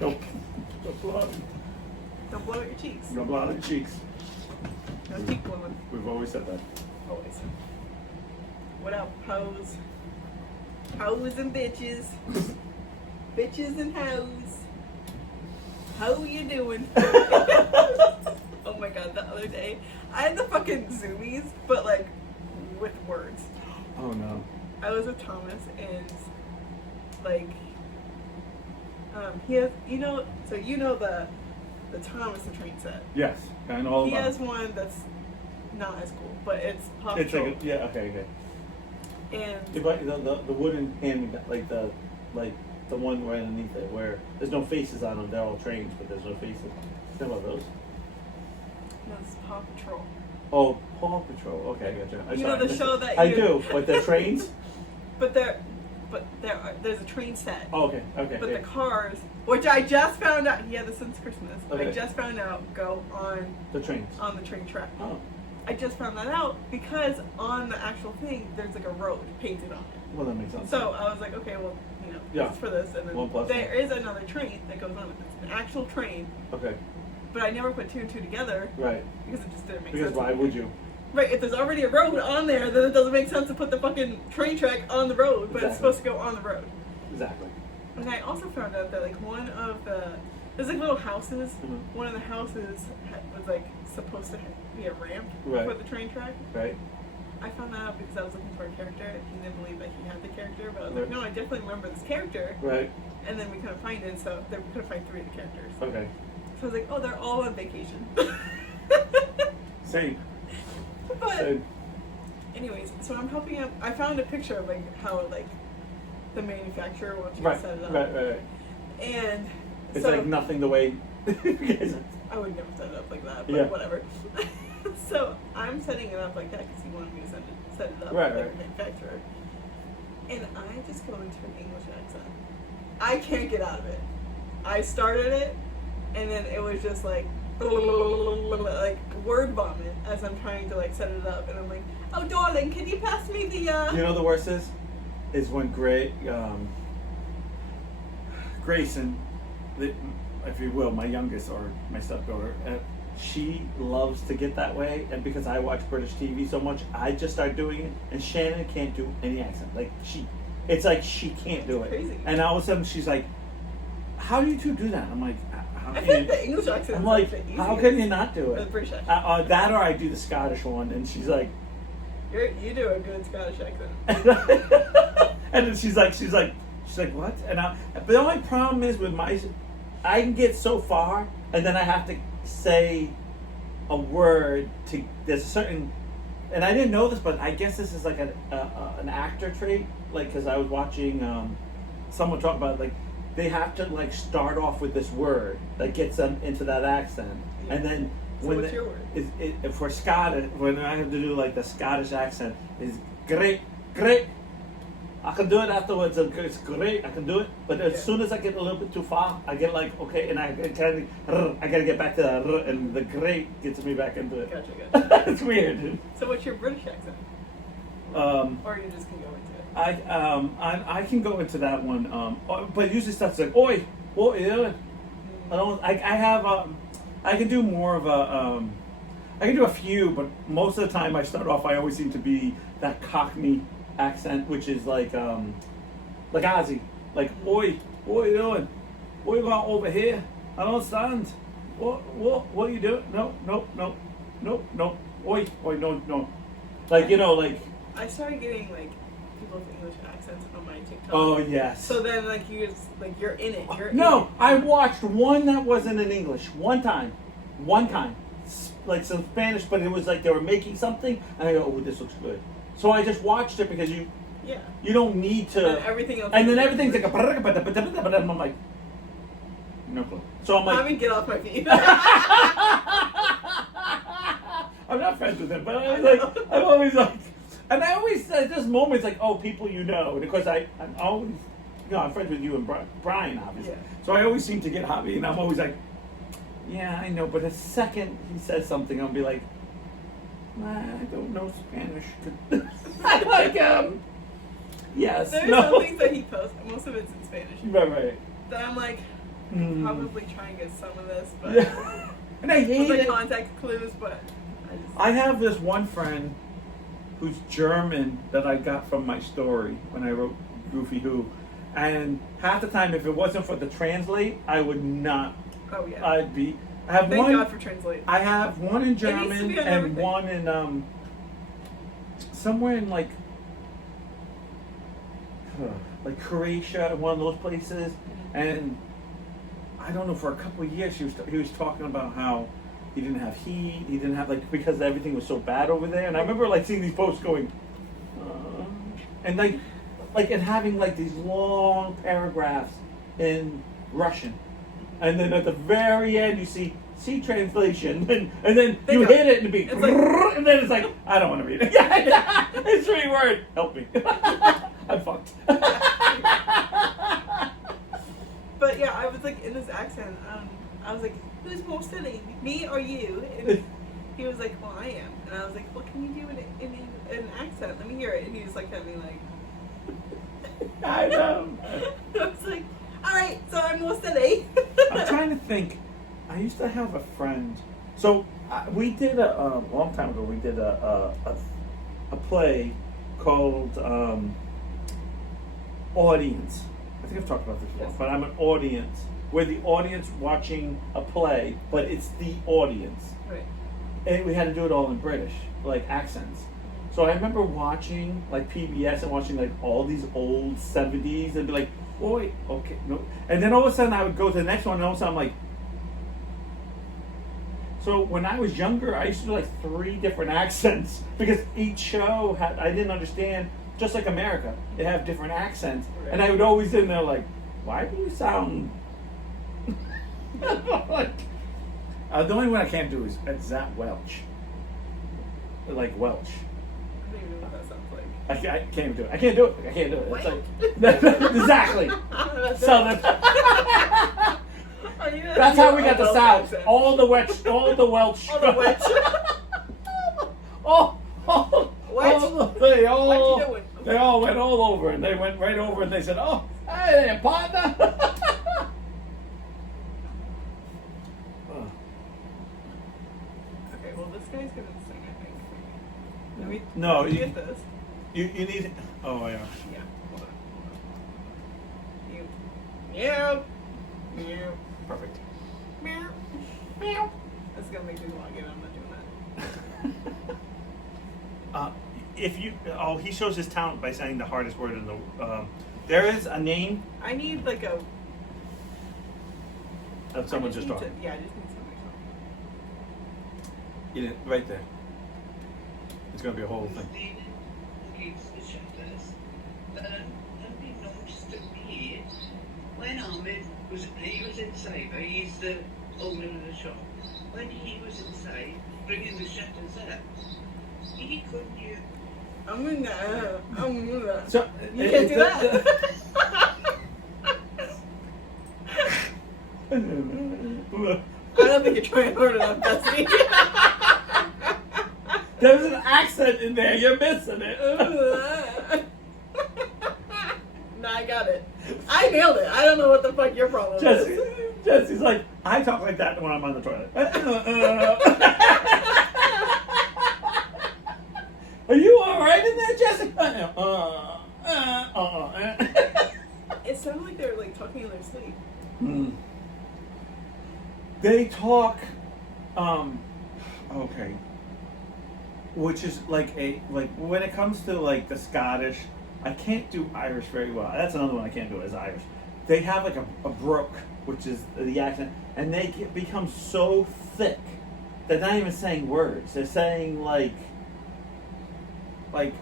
Don't blow out. Don't blow out your cheeks. Don't blow out your cheeks. No cheek blowing. We've always said that. Always. What up, hoes? Hoes and bitches. Bitches and hoes. How you doing? Oh my god, the other day, I had the fucking zoomies, but like, with words. Oh no. I was with Thomas, and like, he has, so the Thomas the train set. Yes, I know all He about has it. one that's not as cool, but it's Paw It's Patrol. like okay. And The wooden hand, like the one right underneath it, where there's no faces on them. They're all trains, but there's no faces. Some of those. no, it's Paw Patrol. Oh, Paw Patrol. Okay, gotcha. You know the show that I do, but the trains. But there's a train set. Oh, okay. But the cars, which I just found out, he had this since Christmas. Okay. I just found out go on The trains. on the train track. Oh, I just found that out because on the actual thing, there's like a road painted on it. well that makes sense. So I was like, okay, well, Yeah. it's for this, and then 1 plus there is another train that goes on with it. It's an actual train, Okay, but I never put two and two together right. because it just didn't make Because sense. why would you? Right, if there's already a road on there, then it doesn't make sense to put the fucking train track on the road, but it's Exactly. supposed to go on the road. Exactly. And I also found out that like there's like little houses. Mhm. One of the houses was like supposed to be a ramp Right. for the train track. Right. I found that out because I was looking for a character. He didn't believe that he had the character, but I was like, Right. no, I definitely remember this character. Right. And then we couldn't find it, so we couldn't find 3 of the characters. Okay. So I was like, oh, they're all on vacation. Same. But Same. anyways, so I'm helping him. I found a picture of like how like the manufacturer wants you to Right. set it up. Right. And It's so like nothing the way. I would never set it up like that, but Yeah. whatever. So I'm setting it up like that because he wanted me to set it up Right, like right. the manufacturer. And I just go into an English accent. I can't get out of it. I started it, and then it was just like word vomit as I'm trying to like set it up, and I'm like, "Oh, darling, can you pass me the?" You know the worst is when Grayson, if you will, my youngest or my stepdaughter, she loves to get that way, and because I watch British TV so much, I just start doing it, and Shannon can't do any accent. Like it's like she can't do it. Crazy. And all of a sudden she's like, "How do you two do that?" I'm like, "How I can think you-" the English accent. I'm is like, the "How easiest. can you not do Or the it?" British accent. That or I do the Scottish one, and she's like, You do a good Scottish accent. and then she's like, what? And but the only problem is with I can get so far, and then I have to say a word there's a certain, and I didn't know this, but I guess this is like an actor trait, like, because I was watching someone talk about it, like, they have to like start off with this word that gets them into that accent, Yeah. and then So what's your word? For Scottish, when I have to do like the Scottish accent, is great. I can do it afterwards. It's great. I can do it, but as soon as I get a little bit too far, I get like, okay, and I gotta get back to that, and the great gets me back into it. Gotcha. It's weird, dude. So what's your British accent? Or you just can go into it? I can go into that one, but usually stuff's like, oi, what are you doing? I can do more of I can do a few, but most of the time I always seem to be that Cockney accent, which is like Aussie, like, oi, what are you doing? What are you going over here? I don't understand. What are you doing? No, oi, no. Like, like. I started getting like people with English accents on my TikTok. Oh yes. So then like you're in it. No, I watched one that wasn't in English one time, like some Spanish, but it was like they were making something, and I go, oh, this looks good. So I just watched it because you don't need to. And everything else. And then everything's like and I'm like, no clue. So I'm like, I mean, get off my feet. I'm not friends with him, but I'm always like, and I always there's moments like, oh, people and of course I'm always, I'm friends with you and Brian, obviously. Yeah. So I always seem to get happy, and I'm always like, yeah, I know, but the second he says something, I'll be like, I don't know Spanish. I like Yes. There's No. some things that he posts, most of it's in Spanish. Right. That I'm like, Mm. probably try and get some of this, but Yeah. And I hate with the it. contact clues, but I have this one friend who's German that I got from my story when I wrote Goofy Who. And half the time, if it wasn't for the translate, I would not. oh yeah. I have Thank one. God for translate. I have one in needs to German be on and everything. one in somewhere in like Croatia, one of those places. And I don't know, for a couple of years he was talking about how he didn't have heat, he didn't have like, because everything was so bad over there. And I remember like seeing these posts going, and like and having like these long paragraphs in Russian, and then at the very end you see translation, and then you hit it and it be, It's like- and then it's like, I don't want to read it. Yeah, it's 3 words. Help me. I'm fucked. But yeah, I was like in this accent. I was like, "Who's more silly, me or you?" And he was like, "Well, I am." And I was like, "What can you do in an accent? Let me hear it." And he was like, at me like, I know. I was like, "All right, so I'm more silly." I'm trying to think. I used to have a friend. So we did a long time ago. We did a play called Audience. I think I've talked about this before, Yes. but I'm an audience. We're the audience watching a play, but it's the audience. Right. And we had to do it all in British, like accents. So I remember watching like PBS and watching like all these old 70s and be like, oh, wait, okay, no. And then all of a sudden I would go to the next one and all of a sudden I'm like, so when I was younger, I used to do like 3 different accents because each show had, I didn't understand, just like America, they have different accents. Right. And I would always in there like, why do you sound like, the only one I can't do is that Welsh. Like Welsh. I don't even know what that sounds like. I can't even do it. I can't do it. It's like, exactly. Southern. That's how we got the South. All the Welsh. All the Welsh. They all went all over, and they went right over, and they said, "Oh, hey there, partner." Okay, well this guy's gonna sing, I think. Let me No, let me you- get this. You need. Oh yeah. Yeah, hold on. You. Meow. Meow. Perfect. Meow. Meow. This is gonna make me log in. I'm not doing that. If you, he shows his talent by saying the hardest word in the. There is a name I need like a. of someone I just need talking. to- Yeah, I just need somebody talking. Right there. It's gonna be a whole thing. Against the shutters. Unbeknownst to me, when Ahmed was in Sabre, he's the owner of the shop. When he was inside, bringing the shutters up, he couldn't hear. I'm gonna. So You can't do that. I don't think you're trying hard enough, Dusty. There's an accent in there. You're missing it. No, I got it. I nailed it. I don't know what the fuck your problem is. Jesse's like, I talk like that when I'm on the toilet. Are you all right in there, Jesse? It sounded like they were like talking in their sleep. They talk, okay, which is like when it comes to like the Scottish, I can't do Irish very well. That's another one I can't do is Irish. They have like a brook, which is the accent, and they become so thick they're not even saying words. They're saying like you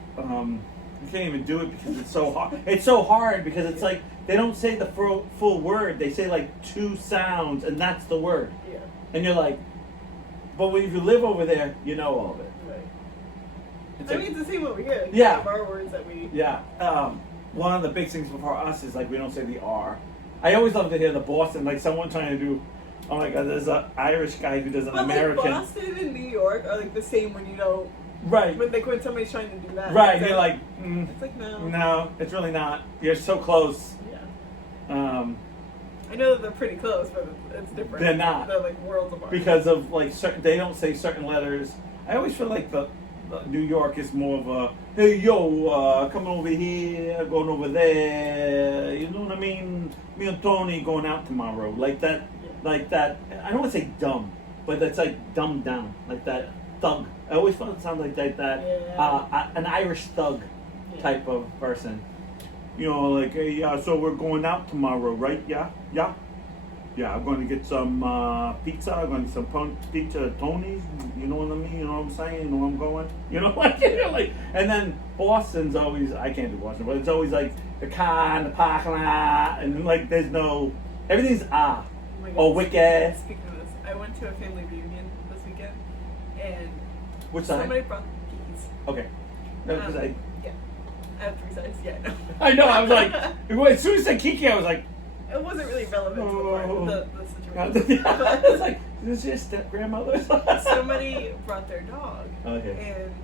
can't even do it because it's so hard. It's so hard because it's like they don't say the full word. They say like 2 sounds, and that's the word. Yeah. And you're like, but if you live over there, you know all of it. Right. It's I like- mean, it's the same over here. We Yeah. have our words that we. Yeah. One of the big things for us is like we don't say the R. I always love to hear the Boston, like someone trying to do. Oh my God, there's an Irish guy who does an But American. like Boston and New York are like the same when you don't Right. When somebody's trying to do that. Right. It's You're like, it's like no. no, it's really not. You're so close. Yeah. I know that they're pretty close, but it's different. They're not. They're like worlds apart. Because of like certain, they don't say certain letters. I always feel like the New York is more of a, hey yo, coming over here, going over there. You know what I mean? Me and Tony going out tomorrow, like that. Yeah. Like that. I don't want to say dumb, but that's like dumbed down, like that thug. I always found it sound like that. Yeah. An Irish thug Yeah. type of person. You know, like, hey, yeah, so we're going out tomorrow, right? Yeah, yeah. Yeah, I'm going to get some pizza. I'm going to get some pizza at Tony's. You know what I mean? You know what I'm saying? You know where I'm going? You know, like, like, and then Boston's always, I can't do Boston, but it's always like the car and the parking lot, and like there's no, everything's Oh my God. wicked. Speaking of this, I went to a family reunion this weekend, and Which side? somebody brought keys. Okay. No, because Yeah. I have 3 sides. Yeah, no. I know, I was like, as soon as you said Kiki, I was like, It wasn't really relevant to the part, the situation. I was like, is this your step grandmother? Somebody brought their dog. Okay. And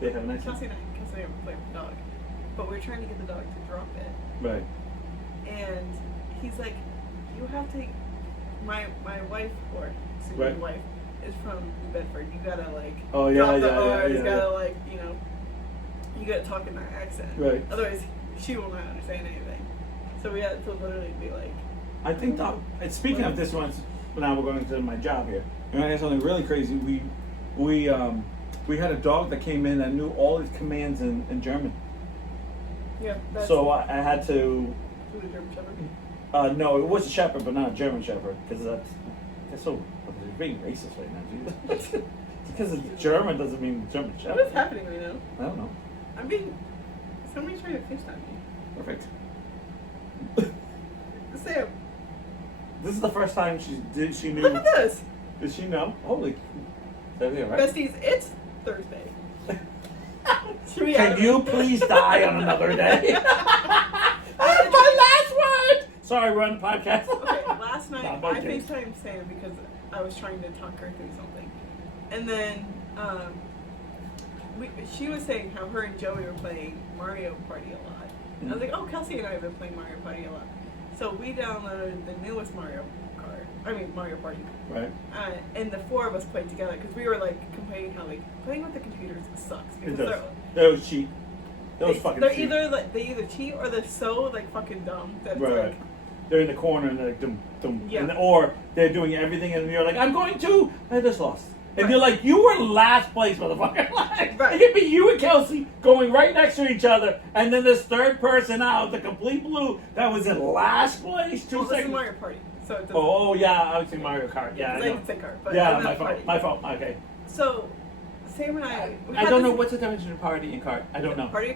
They have a nice Kelsey and I were playing with the dog. But we were trying to get the dog to drop it. Right. And he's like, you have to, my wife, or soon Right. wife, is from New Bedford. You gotta like, Oh, yeah, drop the yeah, R's, yeah, gotta yeah. like, you know, you gotta talk in that accent. Right. Otherwise, she will not understand anything. So we had to literally be like, I think that, and speaking of this one, now we're going into my job here. And I had something really crazy. We had a dog that came in that knew all his commands in German. yeah, that's So I had to, who the German Shepherd. no, it was a shepherd, but not a German shepherd, because that's so, they're being racist right now, Jesus. Because it's German doesn't mean German What is shepherd. happening right now? I don't know. I mean, somebody's trying to FaceTime me. Perfect. Sam, This is the first time she knew. look at this. Did she know? Holy. Is that it, right? Besties, it's Thursday. Should we Can have you it? please die on another day? That's my last word. Sorry, we're on the podcast. Okay, last night Not I my case. FaceTimed Sam because I was trying to talk her through something. And then she was saying how her and Joey were playing Mario Party a lot. I was like, oh, Kelsey and I have been playing Mario Party a lot. So we downloaded the newest Mario Party. Right. And the 4 of us played together because we were like complaining how like playing with the computers sucks It because does. Those cheat. Those fucking they're cheat. either like they either cheat or they're so like fucking dumb that it's Right. like They're in the corner and they're like, dum, dum. Yeah. Or they're doing everything and you're like, I'm going to. I just lost. And Right. you're like, you were last place, motherfucker. Like, Right. it could be you and Kelsey going right next to each other, and then this third person out, the complete blue, that was in last place 2 well, this is seconds. Mario Party. So it doesn't, Oh, yeah, I was saying Mario Kart. Yeah, I I know. didn't say card, but Yeah, I'm my not fault. party. My fault. Okay. So Sam and I I don't know what's the difference between party and kart. I don't know. Mario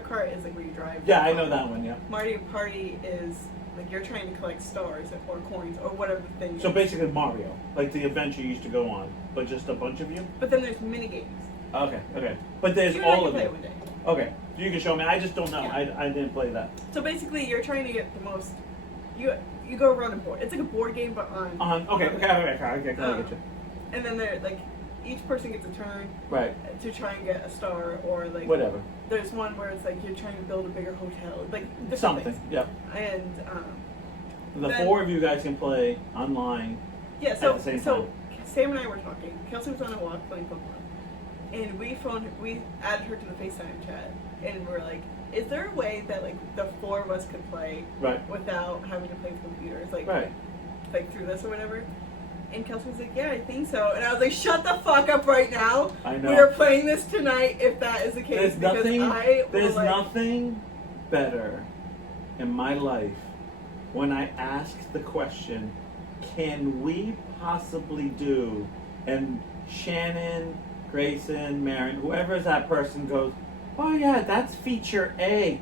Kart is like where you drive. Yeah, I know that one. Yeah. Mario Party is like you're trying to collect stars or coins or whatever the thing So is. basically Mario, like the adventure you used to go on, but just a bunch of you. But then there's mini games. Okay. Okay. But there's You and I all can of play you. one day. Okay. You can show me. I just don't know. Yeah. I didn't play that. So basically, you're trying to get the most. You go around a board. It's like a board game, but on. Okay. I get you. And then there like each person gets a turn Right. to try and get a star or like Whatever. There's one where it's like you're trying to build a bigger hotel, like different Something. things. Yeah. And The then- 4 of you guys can play online. yeah, so At the same so time. Sam and I were talking. Kelsey was on a walk playing Pokemon, and we added her to the FaceTime chat, and we're like, is there a way that like the 4 of us could play Right. without having to play with computers, like Right. like through this or whatever? And Kelsey was like, yeah, I think so. And I was like, shut the fuck up right now. I know. We are playing this tonight if that is the case. There's nothing. There's like, nothing better in my life when I ask the question, "Can we possibly do?" And Shannon, Grayson, Marin, whoever is that person goes, "Oh yeah, that's feature A."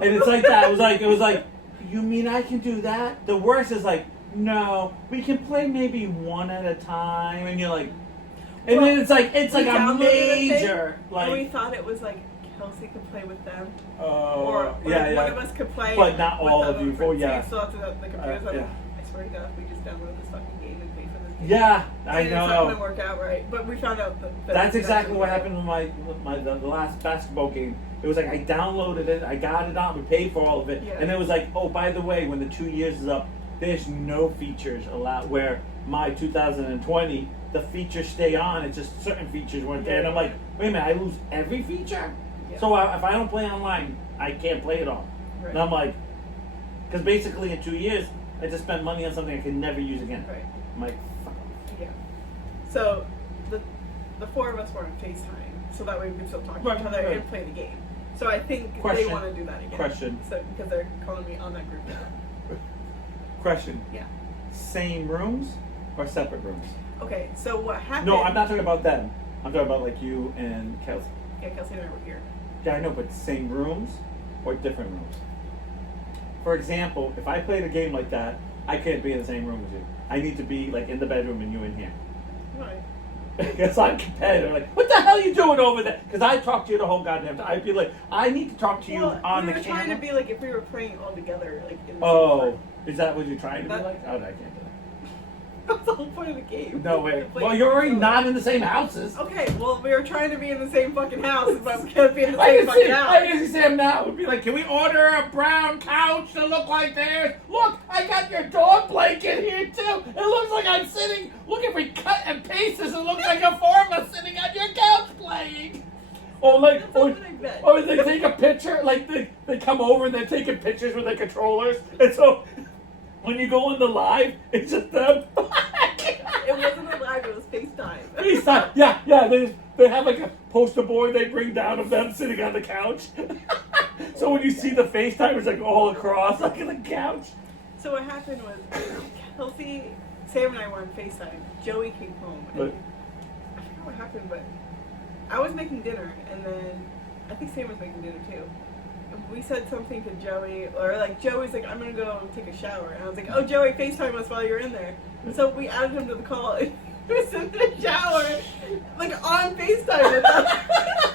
And it's like that. It was like, you mean I can do that? The worst is like, no, we can play maybe one at a time, and you're like, and Well, then it's like we a downloaded thing, major and we like. thought it was like Kelsey could play with them. Oh, Or yeah, like yeah. one of us could play. But not with all the of you, other for- friends. yeah. So you still have to the computers. Yeah. I swear to God, if we just download this fucking game and pay for this game. Yeah, I And It's not gonna know. work out right. But we found out that That's it's exactly actually what good. happened with the last basketball game. It was like I downloaded it, I got it on, we paid for all of it, Yeah. and it was like, oh, by the way, when the 2 years is up, there's no features allowed. Where my 2020, the features stay on. It's just certain features weren't there, and I'm like, wait a minute, I lose every feature. Yeah. So if I don't play online, I can't play it all. Right. And I'm like, because basically in 2 years, I just spent money on something I could never use again. Right. I'm like, fuck off. Yeah. So the four of us were on FaceTime, so that way we could still talk to Right, each other right. and play the game. So I think Question. they want to do that again. Question. So because they're calling me on that group now. Question. Yeah. Same rooms or separate rooms? Okay. So what happened? No, I'm not talking about them. I'm talking about like you and Kelsey. Yeah, Kelsey and I were here. Yeah, I know, but same rooms or different rooms? For example, if I played a game like that, I can't be in the same room as you. I need to be like in the bedroom and you in here. Right. Because I'm competitive. Like, what the hell are you doing over there? Because I talk to you the whole goddamn time. I'd be like, I need to talk to you Well, on we the were camera. trying to be like if we were playing all together, like in the same Oh, room. is that what you're trying to be That- like? Oh, no, I can't do that. That's the whole point of the game. No, To wait. play Well, you're already together. not in the same houses. Okay, well, we were trying to be in the same fucking house, but we can't be in the I same can fucking see, house. I can see Sam now. Would be like, can we order a brown couch to look like theirs? Look, I got your dog blanket here too. It looks like I'm sitting. Look, if we cut and paste this, it looks like a four of us sitting on your couch playing. Or like, That's not what I meant. or they take a picture, like they come over and they're taking pictures with their controllers, and so when you go on the live, it's just them. It wasn't a live, it was FaceTime. FaceTime. Yeah. They have like a poster board they bring down of them sitting on the couch. So when you see the FaceTime, it's like all across, like in the couch. So what happened was, Kelsey, Sam and I were on FaceTime. Joey came home. And But- I forgot what happened, but I was making dinner, and then I think Sam was making dinner too. And we said something to Joey, or like Joey's like, I'm gonna go take a shower. And I was like, oh, Joey, FaceTime us while you're in there. And so we added him to the call. He was in the shower, like on FaceTime with us.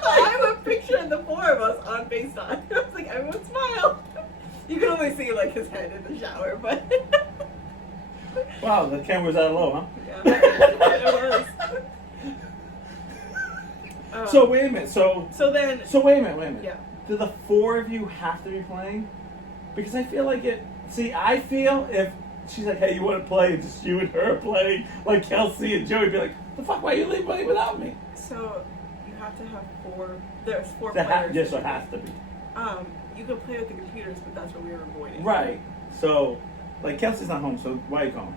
I have a picture of the four of us on FaceTime. I was like, everyone smile. You can only see like his head in the shower, but Wow, the camera's that low, huh? yeah, it was. So wait a minute. So then, wait a minute. yeah. Do the four of you have to be playing? Because I feel like it. See, I feel if she's like, "Hey, you want to play?" It's just you and her playing, like Kelsey and Joey, be like, "The fuck? Why you leave playing without me?" So you have to have four. There's four That players. yes, it has to be. You can play with the computers, but that's what we were avoiding. Right. So, like Kelsey's not home, so why are you calling?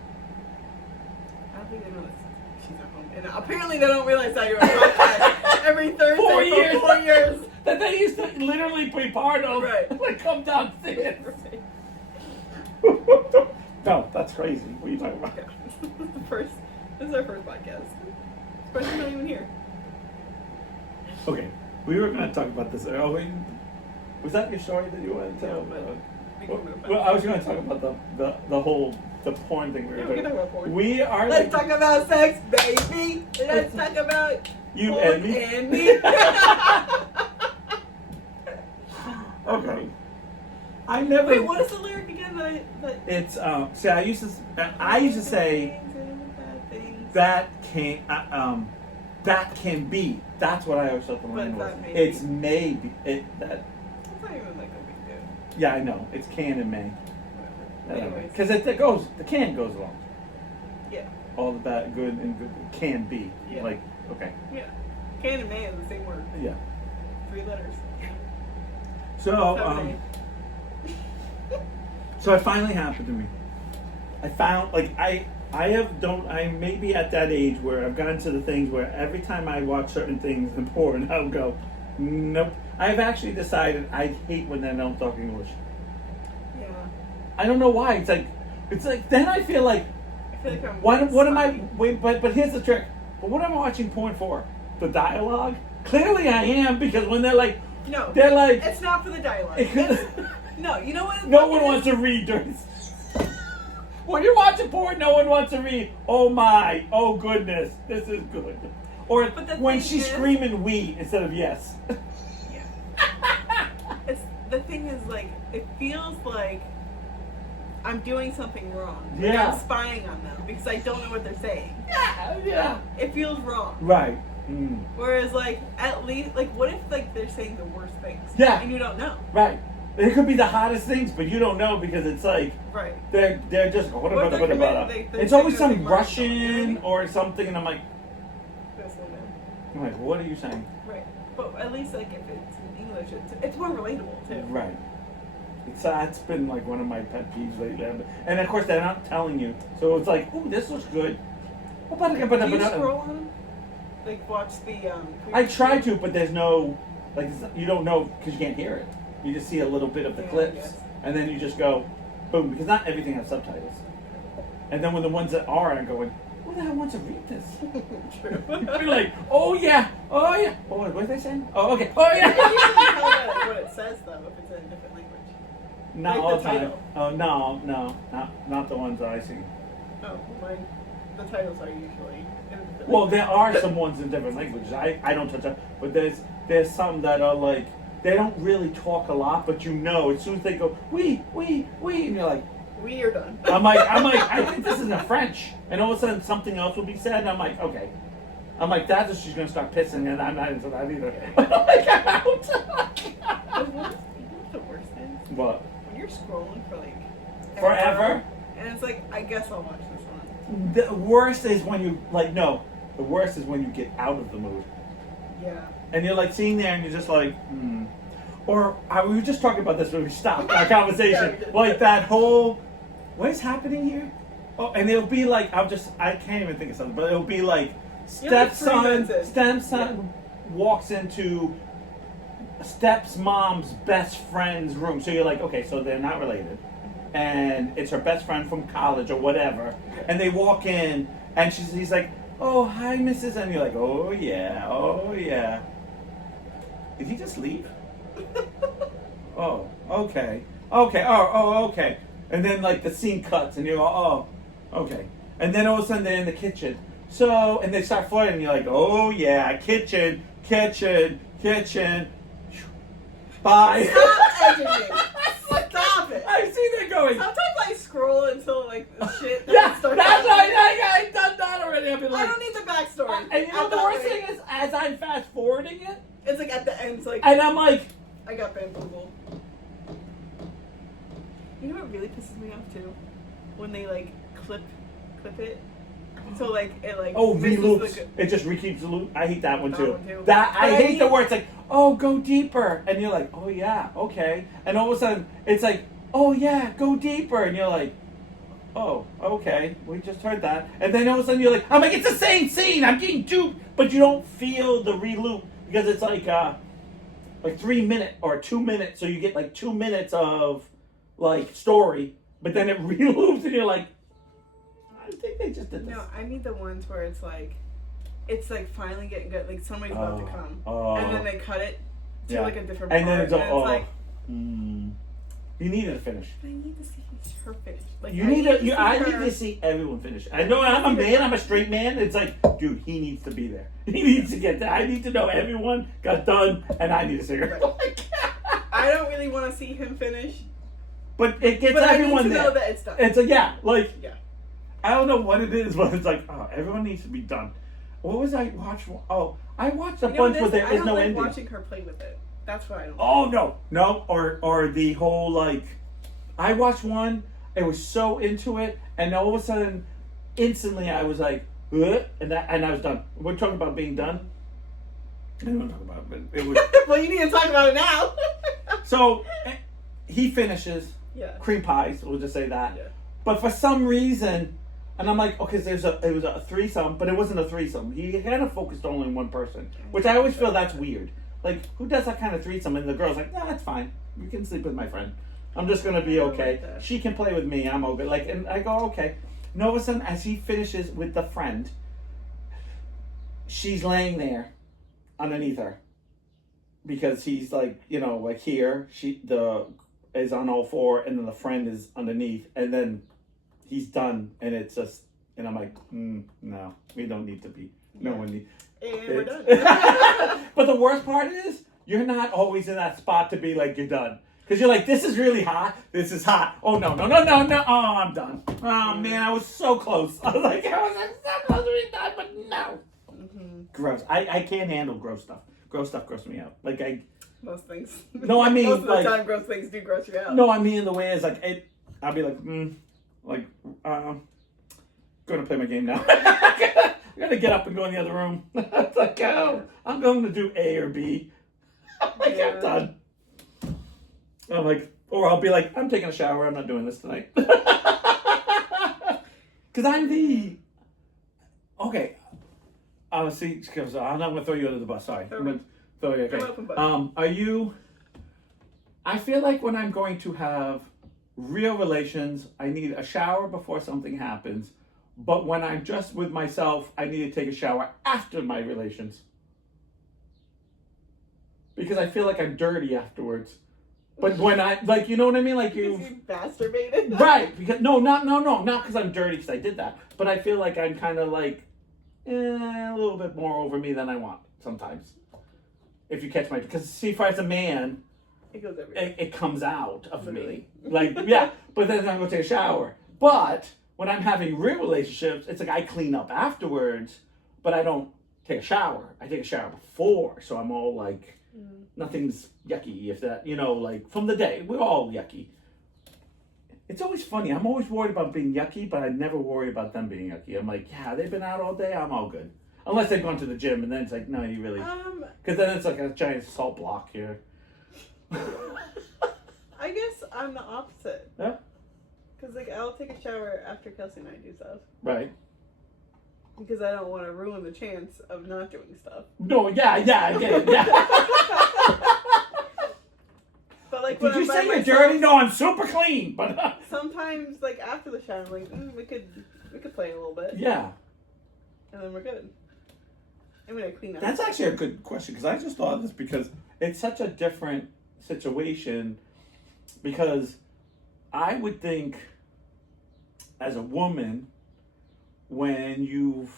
I don't think they know that she's not home, and apparently they don't realize that you're on podcast every Thursday 4 for years. 4 years. That they used to literally be part of. Right. Like, come downstairs. No, that's crazy. What are you talking about? Yeah. This is our first podcast. Especially not even here. Okay, we were going to talk about this earlier. Was that your story that you wanted to tell? No, but we can move Well, on. I was going to talk about the whole porn thing we were Yeah, we can talking talk about porn. We are Let's like, talk about sex, baby. Let's talk about you porn and me. and me. Okay. I never. Wait, what is the lyric again? It's see, I used to say that can be. That's what I always thought the But line was. that may It's be. maybe. That That's not even like a big deal. yeah, I know. It's can and may. Whatever. Anyways. Because it goes. The can goes along. Yeah. All the bad, good, and good can be. Yeah. Like okay. Yeah. Can and may is the same word. Yeah. 3 letters. So 7 so it finally happened to me. I found like I may be at that age where I've gotten to the things where every time I watch certain things in porn, I'll go, nope. I've actually decided I hate when they don't talk English. Yeah. I don't know why. It's like then I feel like I feel like I'm. what am I sloppy. wait but here's the trick. But what am I watching porn for? The dialogue? Clearly I am because when they're like No. they're like It's not for the dialogue. It's, no, you know what? no one wants to read during when you're watching porn, no one wants to read, oh my, oh goodness, this is good. Or But the when thing she's is- screaming we instead of yes. Yeah. It's the thing is like it feels like I'm doing something wrong. Yeah. I'm spying on them because I don't know what they're saying. Yeah. It feels wrong. Right. Whereas, like, at least, like, what if, like, they're saying the worst things? Yeah. And you don't know. Right. It could be the hottest things, but you don't know because it's like Right. they're just What if they're committed, they it's always think some that they Russian murdered or something, and I'm like, This and that. I'm like, what are you saying? Right. But at least, like, if it's in English, it's more relatable, too. Right. It's been like one of my pet peeves lately, and of course they're not telling you, so it's like, ooh, this looks good. Do you scroll on them? Like, watch the, I try to, but there's no, like, you don't know because you can't hear it. You just see a little bit of the Yeah, clips, yes. and then you just go, boom, because not everything has subtitles. And then when the ones that are, I'm going, who the hell wants to read this? True. You're like, oh yeah. Oh, what are they saying? Oh, okay. Oh You can usually yeah. tell that what it says, though, if it's in a different language. Not Like all the the time. title. Oh no, not the ones that I see. Oh, mine. The titles are usually in a different Well, language. there are some ones in different languages. I don't touch that, but there's some that are like they don't really talk a lot, but you know as soon as they go we, and you're like, We are done. I'm like, I think this is in French, and all of a sudden something else will be said, and I'm like, okay. I'm like, that's if she's gonna start pissing, and I'm not into that either. I'm like, I'm out. You know what the worst is? What? When you're scrolling for like Forever? and it's like, I guess I'll watch this one. The worst is when you like no. The worst is when you get out of the mood. Yeah. And you're like sitting there and you're just like, Or we were just talking about this when we stopped our conversation. Yeah. Like that whole, what is happening here? Oh, and it'll be like, I can't even think of something, but it'll be like, You're like 3 stepson minutes in. walks into step's mom's best friend's room. So you're like, okay, so they're not related. And it's her best friend from college or whatever. And they walk in and he's like, oh, hi, Mrs. And you're like, oh, yeah. Did he just leave? Oh, okay. Okay. And then, like, the scene cuts, and you go, oh, okay. And then all of a sudden, they're in the kitchen. So, and they start flirting, and you're like, oh, yeah, kitchen. Bye. Stop edging me. Stop it. I see that going. Sometimes I scroll until like the shit Yeah, starts that's happening. right. I've done that already. I've been I like, don't need the backstory. and you know At the that worst rate. thing is, as I'm fast forwarding it, It's like at the end, it's like, and I'm like, I got bamboozled. You know what really pisses me off too? When they like clip it. So like it like oh, misses reloops. the It just rekeeps the loop. I hate that one That too. one too. That I But I hate the mean- word. It's like, oh, go deeper, and you're like, oh yeah, okay, and all of a sudden it's like, oh yeah, go deeper, and you're like, oh, okay, we just heard that, and then all of a sudden you're like, I'm like, it's the same scene. I'm getting duped, but you don't feel the reloop because it's like 3 minute or 2 minutes, so you get like 2 minutes of like story, but then it reloops, and you're like, I think they just did this. No, I need the ones where it's like finally getting good, like somebody's about to come, and then they cut it to like a different and part, then it's, like, you needed to finish. I need to see her finish. Like You I need to. I her- need to see everyone finish. I know I'm a man. I'm a straight man. It's like, dude, he needs to be there. He needs to get there. I need to know everyone got done, and I need to see her. Right. I don't really want to see him finish, But it gets but I need everyone to there. know that it's done. It's a yeah. Yeah. I don't know what it is, but it's like, oh, everyone needs to be done. What was I watching? Oh, I watched a You know bunch what where it there I is don't no like ending. watching her play with it. That's what I don't. Oh no, or the whole like, I watched one. I was so into it, and all of a sudden, instantly, I was like, and I was done. We're talking about being done. I don't want to talk about it, but it was. Well, you need to talk about it now. So, he finishes Yeah. cream pies. We'll just say that. Yeah. But for some reason, and I'm like, okay, it was a threesome, but it wasn't a threesome. He kind of focused only on one person, which I always feel that's weird. Like, who does that kind of threesome? And the girl's like, nah, that's fine. You can sleep with my friend. I'm just gonna be I don't okay. like that. She can play with me. I'm okay. Like, and I go, okay. And all of a sudden, as he finishes with the friend, she's laying there underneath her because he's like, like here. The is on all four, and then the friend is underneath, and then he's done, and it's just, and I'm like, no, we don't need to be. No one needs. And we're done. But the worst part is, you're not always in that spot to be like, you're done. Because you're like, this is really hot. This is hot. Oh, no. Oh, I'm done. Oh, man, I was so close. I was like so close to being done, but no. Mm-hmm. Gross. I can't handle gross stuff. Gross stuff grosses me out. Like, Most things. No, I mean, most of the like, time, gross things do gross you out. No, I mean, the way is like, I'll be like, going to play my game now. I gotta get up and go in the other room. It's like, oh, I'm going to do A or B. I'm like, I'm done. I'm like, or I'll be like, I'm taking a shower. I'm not doing this tonight. Because I'm okay. See, because I'm not going to throw you under the bus. Sorry. I'm going to throw you. Okay. Are you? I feel like when I'm going to have real relations, I need a shower before something happens. But when I'm just with myself, I need to take a shower after my relations. Because I feel like I'm dirty afterwards. But when I, like, you know what I mean? Like you masturbated? Right. Because, not because I'm dirty because I did that. But I feel like I'm kind of like, a little bit more over me than I want sometimes. If you catch my, because see, if I was a man, it goes everywhere. It comes out of Literally. me. Like, yeah. But then I'm going to take a shower. But when I'm having real relationships, it's like I clean up afterwards, but I don't take a shower. I take a shower before, so I'm all like, nothing's yucky. If that, like from the day, we're all yucky. It's always funny. I'm always worried about being yucky, but I never worry about them being yucky. I'm like, yeah, they've been out all day. I'm all good, unless they've gone to the gym, and then it's like, no, you really, because then it's like a giant salt block here. I guess I'm the opposite. Yeah. Because, like, I'll take a shower after Kelsey and I do stuff. Right. Because I don't want to ruin the chance of not doing stuff. No, yeah, I get it, yeah. But, like, did you say you're dirty? No, I'm super clean. But sometimes, like, after the shower, I'm like, we could play a little bit. Yeah. And then we're good. I'm going to clean up. That's actually a good question, because I just thought of this because it's such a different situation, because I would think as a woman, when you've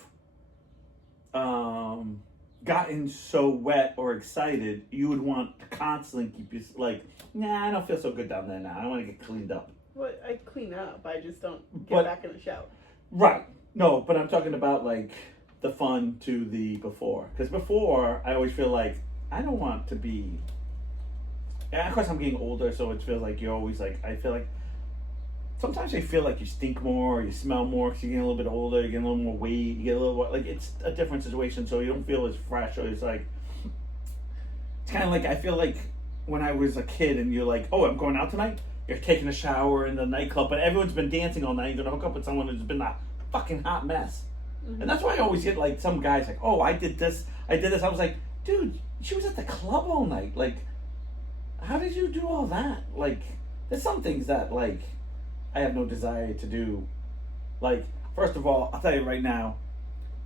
gotten so wet or excited, you would want to constantly keep you like, nah, I don't feel so good down there now. I want to get cleaned up. Well, I clean up. I just don't get back in the shower. Right. No, but I'm talking about like the fun to the before. Because before, I always feel like I don't want to be. And of course, I'm getting older, so it feels like you're always like, I feel like sometimes I feel like you stink more, or you smell more because you're getting a little bit older, you're getting a little more weight, you get a little, like, it's a different situation, so you don't feel as fresh, or it's like, it's kind of like, I feel like when I was a kid and you're like, oh, I'm going out tonight, you're taking a shower in the nightclub, but everyone's been dancing all night, you're going to hook up with someone who's been a fucking hot mess. Mm-hmm. And that's why I always get, like, some guys like, oh, I did this. I was like, dude, she was at the club all night. Like, how did you do all that? Like, there's some things that, like, I have no desire to do. Like, first of all, I'll tell you right now,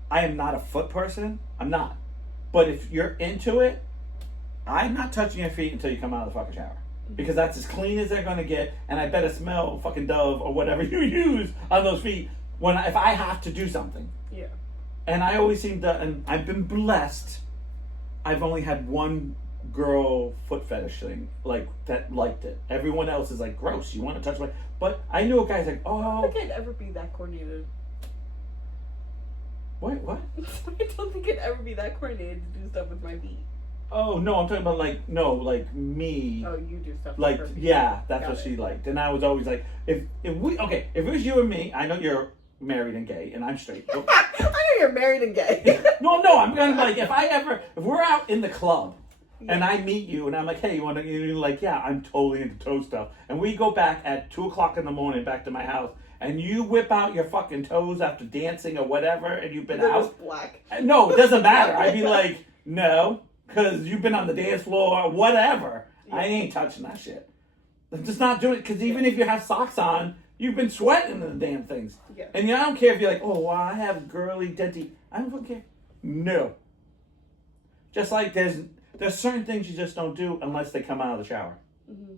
I am not a foot person. I'm not. But if you're into it, I'm not touching your feet until you come out of the fucking shower. Because that's as clean as they're going to get, and I better smell fucking Dove or whatever you use on those feet if I have to do something. Yeah. And I always seem to, and I've been blessed, I've only had one girl foot fetish thing like that liked it. Everyone else is like, gross, you want to touch my, but I knew a guy's like, oh, I don't think I'd ever be that coordinated. What I don't think I'd ever be that coordinated to do stuff with my feet. Oh no, I'm talking about like me. Oh, you do stuff like with her feet. Yeah, that's Got what it. she liked. And I was always like, if it was you and me, I know you're married and gay and I'm straight. I know you're married and gay. no, I'm gonna like, if we're out in the club, yeah, and I meet you and I'm like, hey, you want to? You're like, yeah, I'm totally into toe stuff. And we go back at 2:00 in the morning back to my house, and you whip out your fucking toes after dancing or whatever, and you've been out. It was black. No, it doesn't matter. I'd be like, no, because you've been on the dance floor or whatever. Yeah. I ain't touching that shit. I'm just not doing it, because even if you have socks on, you've been sweating in the damn things. Yeah. And I don't care if you're like, oh, well, I have girly, denty. I don't fucking care. No. Just like there's certain things you just don't do unless they come out of the shower. Mm-hmm.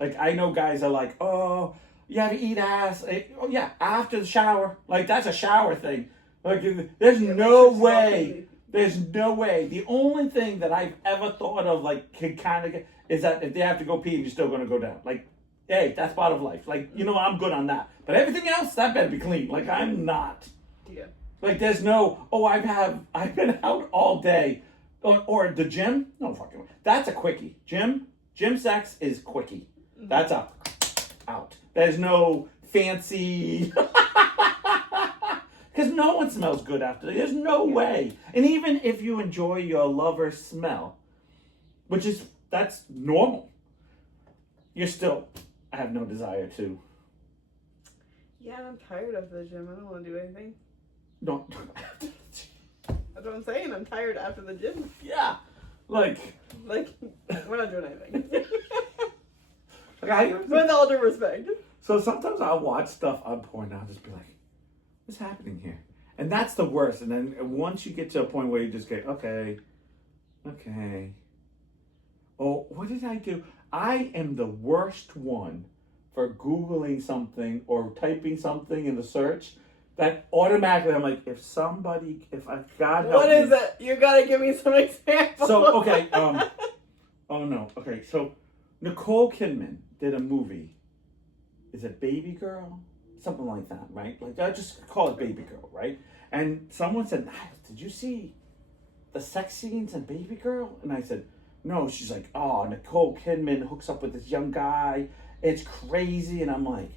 Like, I know guys are like, oh, you have to eat ass. Oh, yeah, after the shower. Like, that's a shower thing. Like, there's no way. There's no way. The only thing that I've ever thought of, like, could kind of get is that if they have to go pee, you're still going to go down. Like, hey, that's part of life. Like, I'm good on that. But everything else, that better be clean. Like, I'm not. Yeah. Like, there's no, I've been out all day. Or the gym? No fucking way. That's a quickie. Gym sex is quickie. That's out. There's no fancy... Because no one smells good after that. There's no way. And even if you enjoy your lover's smell, that's normal, you're still, I have no desire to. Yeah, I'm tired after the gym. I don't want to do anything. Don't. That's what I'm saying. I'm tired after the gym. Yeah. Like, we're not doing anything. With all due respect. So sometimes I'll watch stuff on porn and I'll just be like, what's happening here? And that's the worst. And then once you get to a point where you just get, okay. Oh, what did I do? I am the worst one for Googling something or typing something in the search that automatically I'm like, if I God help What me. is it? You gotta give me some examples. So, okay, oh no. Okay, so Nicole Kidman did a movie. Is it Baby Girl? Something like that, right? Like, I just call it Baby Girl, right? And someone said, did you see the sex scenes in Baby Girl? And I said, no. She's like, oh, Nicole Kidman hooks up with this young guy. It's crazy. And I'm like,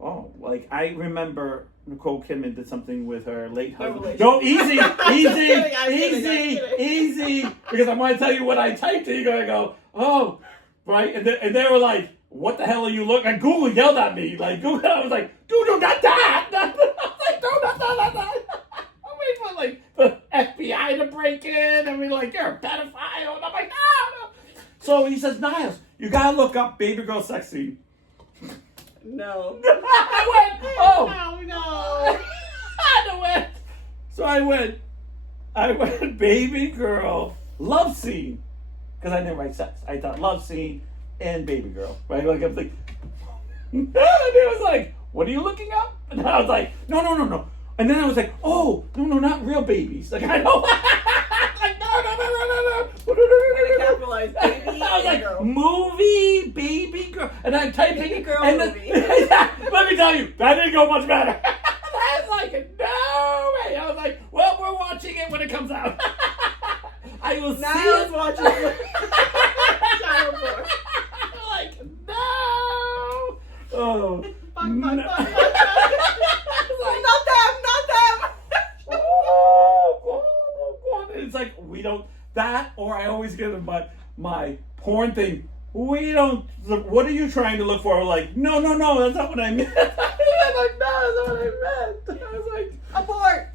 oh, like, I remember Nicole Kidman did something with her late husband. No, easy. Because I'm going to tell you what I typed and you're going to go, oh, right? And they were like, what the hell are you looking at? Google yelled at me. Like, Google, I was like, dude, not that. I was like, no, not that. I'm waiting for, like, the FBI to break in. I mean, like, you're a pedophile. And I'm like, no. So he says, Niles, you got to look up Baby Girl sex scene. No. I went, oh. No. So I went, Baby Girl love scene. Because I didn't write sex. I thought love scene and Baby Girl, right? Like, I'm like, and it was like, what are you looking up? And I was like, no. And then I was like, oh, no, not real babies. Like, I know. Like, no. Capitalize baby. I was like, girl. Movie, Baby Girl. And I'm typing. Baby Girl and movie. Let me tell you, that didn't go much better. I was like, no way. I was like, well, we're watching it when it comes out. I will see it. Watching child porn. Like, no. Oh. Fuck. No. Not them. It's like, we don't, that, or I always get my porn thing. We don't, what are you trying to look for? Like, no, that's not what I meant. I'm like, no, that's not what I meant. I was like, abort.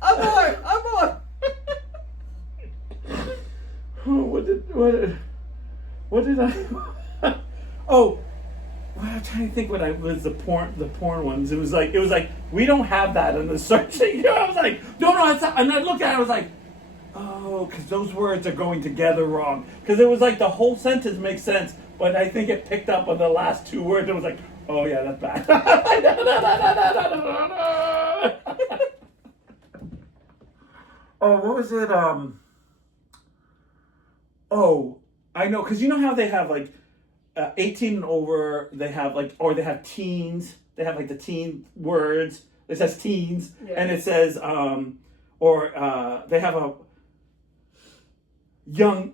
What did I, oh, well, I'm trying to think what I was the porn ones. It was like we don't have that in the searching. You know, I was like, no, it's not. And I looked at it, I was like, oh, because those words are going together wrong. Because it was like the whole sentence makes sense, but I think it picked up on the last two words. It was like, oh yeah, that's bad. Oh, what was it? Oh, I know, because you know how they have like 18 and over, they have like, or they have teens, they have like the teen words, it says teens, and it says, they have a young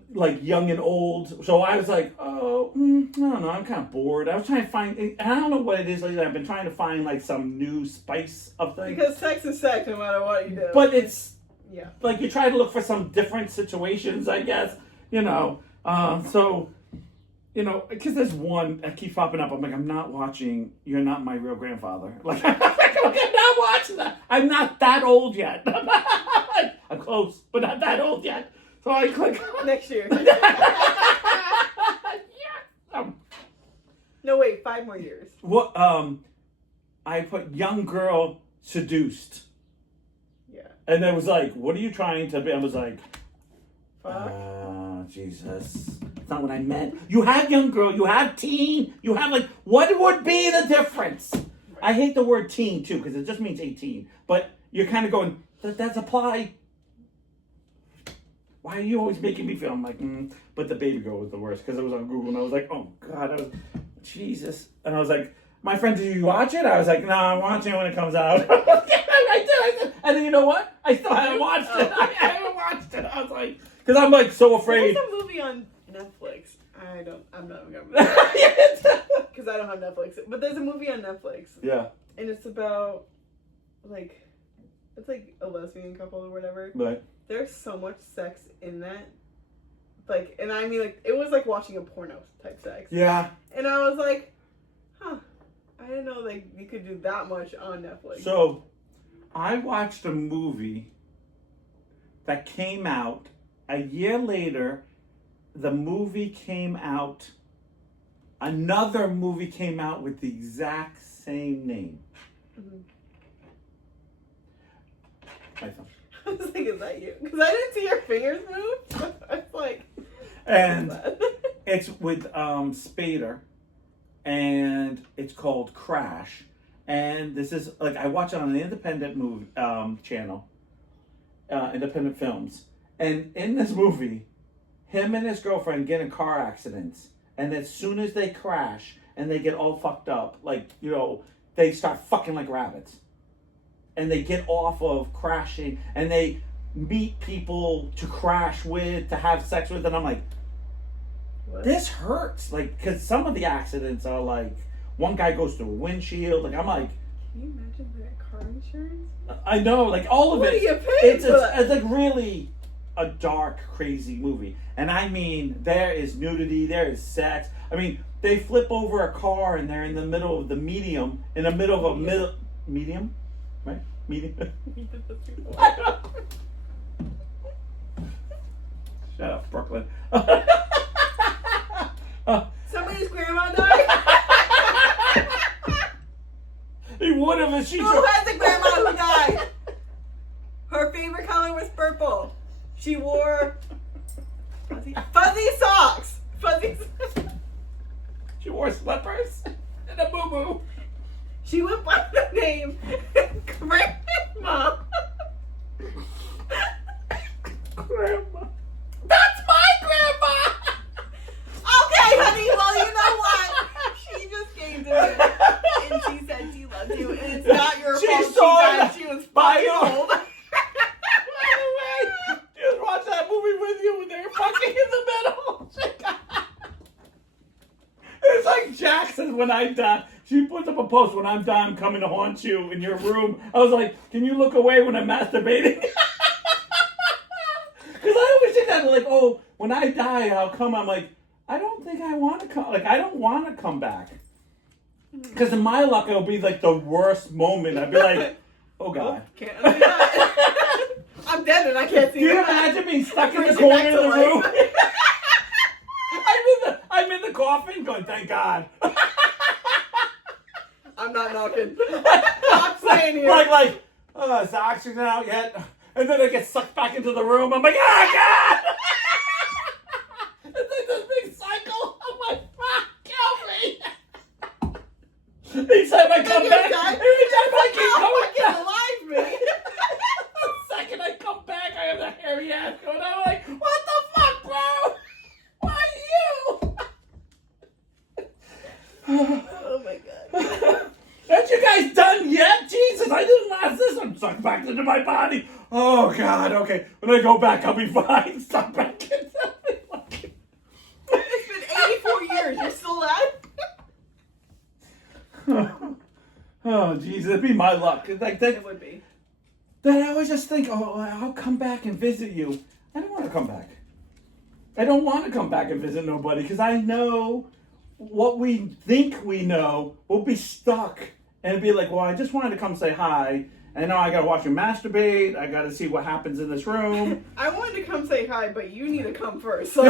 and old. So I was like, oh, I don't know, I'm kind of bored. I was trying to find, and I don't know what it is lately. I've been trying to find like some new spice of things. Because sex is sex no matter what you do. But it's, yeah, like you try to look for some different situations, I guess, you know. So, you know, because there's one that keeps popping up. I'm like, I'm not watching You're Not My Real Grandfather. Like, I'm not watching that. I'm not that old yet. I'm close, but not that old yet. So I click. Next year. Yeah. No, wait, 5 more years. What? I put young girl seduced. Yeah. And it was like, what are you trying to be? I was like, Fuck. Jesus. That's not what I meant. You have young girl, you have teen, you have like, what would be the difference? Right. I hate the word teen too, because it just means 18. But you're kind of going, does that apply? why are you always making me feel? I'm like, But the baby girl was the worst because it was on Google, and I was like, oh God, I was Jesus, and I was like, my friend, did you watch it? I was like, no, I'm watching it when it comes out. I did, and then you know what? I still haven't watched it. I haven't watched it. I was like, because I'm like so afraid. There's a movie on Netflix. I'm not gonna because I don't have Netflix. But there's a movie on Netflix. Yeah. And it's about it's like a lesbian couple or whatever. Right. There's so much sex in that. Like, and I mean, like, it was like watching a porno type sex. Yeah. And I was like, huh, I didn't know like you could do that much on Netflix. So, I watched a movie that came out a year later. The movie came out. Another movie came out with the exact same name. Mm-hmm. I thought. I was like, is that you? Because I didn't see your fingers move. I was like, and it's with Spader, and it's called Crash. And this is like I watch it on an independent movie channel, independent films. And in this movie, him and his girlfriend get in car accidents, and as soon as they crash and they get all fucked up, like they start fucking like rabbits. And they get off of crashing, and they meet people to crash with, to have sex with, and I'm like, what? This hurts. Like, because some of the accidents are like, one guy goes through a windshield. Like, I'm like, can you imagine that car insurance? I know, like all of what it. Are you paying for that? It's like really a dark, crazy movie. And I mean, there is nudity, there is sex. I mean, they flip over a car, and they're in the middle of the medium, in the middle of a medium. Right? Medium. Shut up, Brooklyn. Somebody's grandma died? He would have if she. Who has a grandma who died? Her favorite color was purple. She wore fuzzy socks. She wore slippers and a boo-boo. She went by the name Grandma. Grandma. That's my grandma! Okay, honey, well, you know what? She just came to me and she said she loved you, and it's not your She fault saw she it died. She was by fucking your- old. By the way, she was watching that movie with you when they were fucking in the middle. It's like Jackson when I die. She puts up a post, when I'm done, I'm coming to haunt you in your room. I was like, can you look away when I'm masturbating? Because I always say that, like, oh, when I die, I'll come. I'm like, I don't think I want to come. Like, I don't want to come back. Because in my luck, it'll be like the worst moment. I'd be like, oh, God. Can't undo that. I'm dead and I can't see Can you that. imagine being stuck in the Bring you corner back of the to room? life. I'm in the coffin going, thank God. I'm not knocking. I'm staying here. Like, is the oxygen out yet? And then I get sucked back into the room. I'm like, oh, God! It's like this big cycle. I'm like, fuck, kill me. Each time I come back, every time I keep going fucking back. alive, me. The second I come back, I have the hairy ass going. I'm like, what the fuck, bro? Why you? Oh my God. Aren't you guys done yet? Jesus, I didn't last this. I'm sucked back into my body. Oh, God, okay. When I go back, I'll be fine. Suck back into me. It's been 84 years. You're still alive? Oh, Jesus, it'd be my luck. Like that, It would be. then I always just think, oh, I'll come back and visit you. I don't want to come back. I don't want to come back and visit nobody because I know what we think we know will be stuck. And it'd be like, well, I just wanted to come say hi. And now I got to watch you masturbate. I got to see what happens in this room. I wanted to come say hi, but you need to come first. So.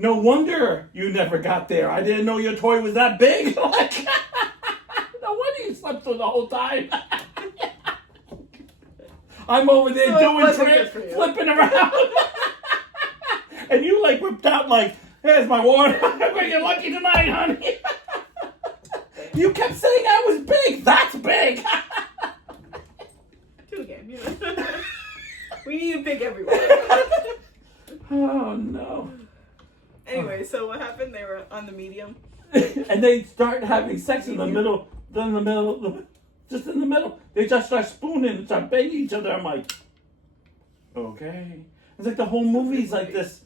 No wonder you never got there. I didn't know your toy was that big. Like, no wonder you slept through the whole time. I'm over there So it doing wasn't tricks, good for you. flipping around. And you like whipped out like, here's my water. You're lucky tonight, honey. You kept saying I was big. That's big. Do again. You know. We need a big everywhere. and they start having sex in the middle, just in the middle. They just start spooning and start banging each other. I'm like, okay. It's like the whole movie's like this.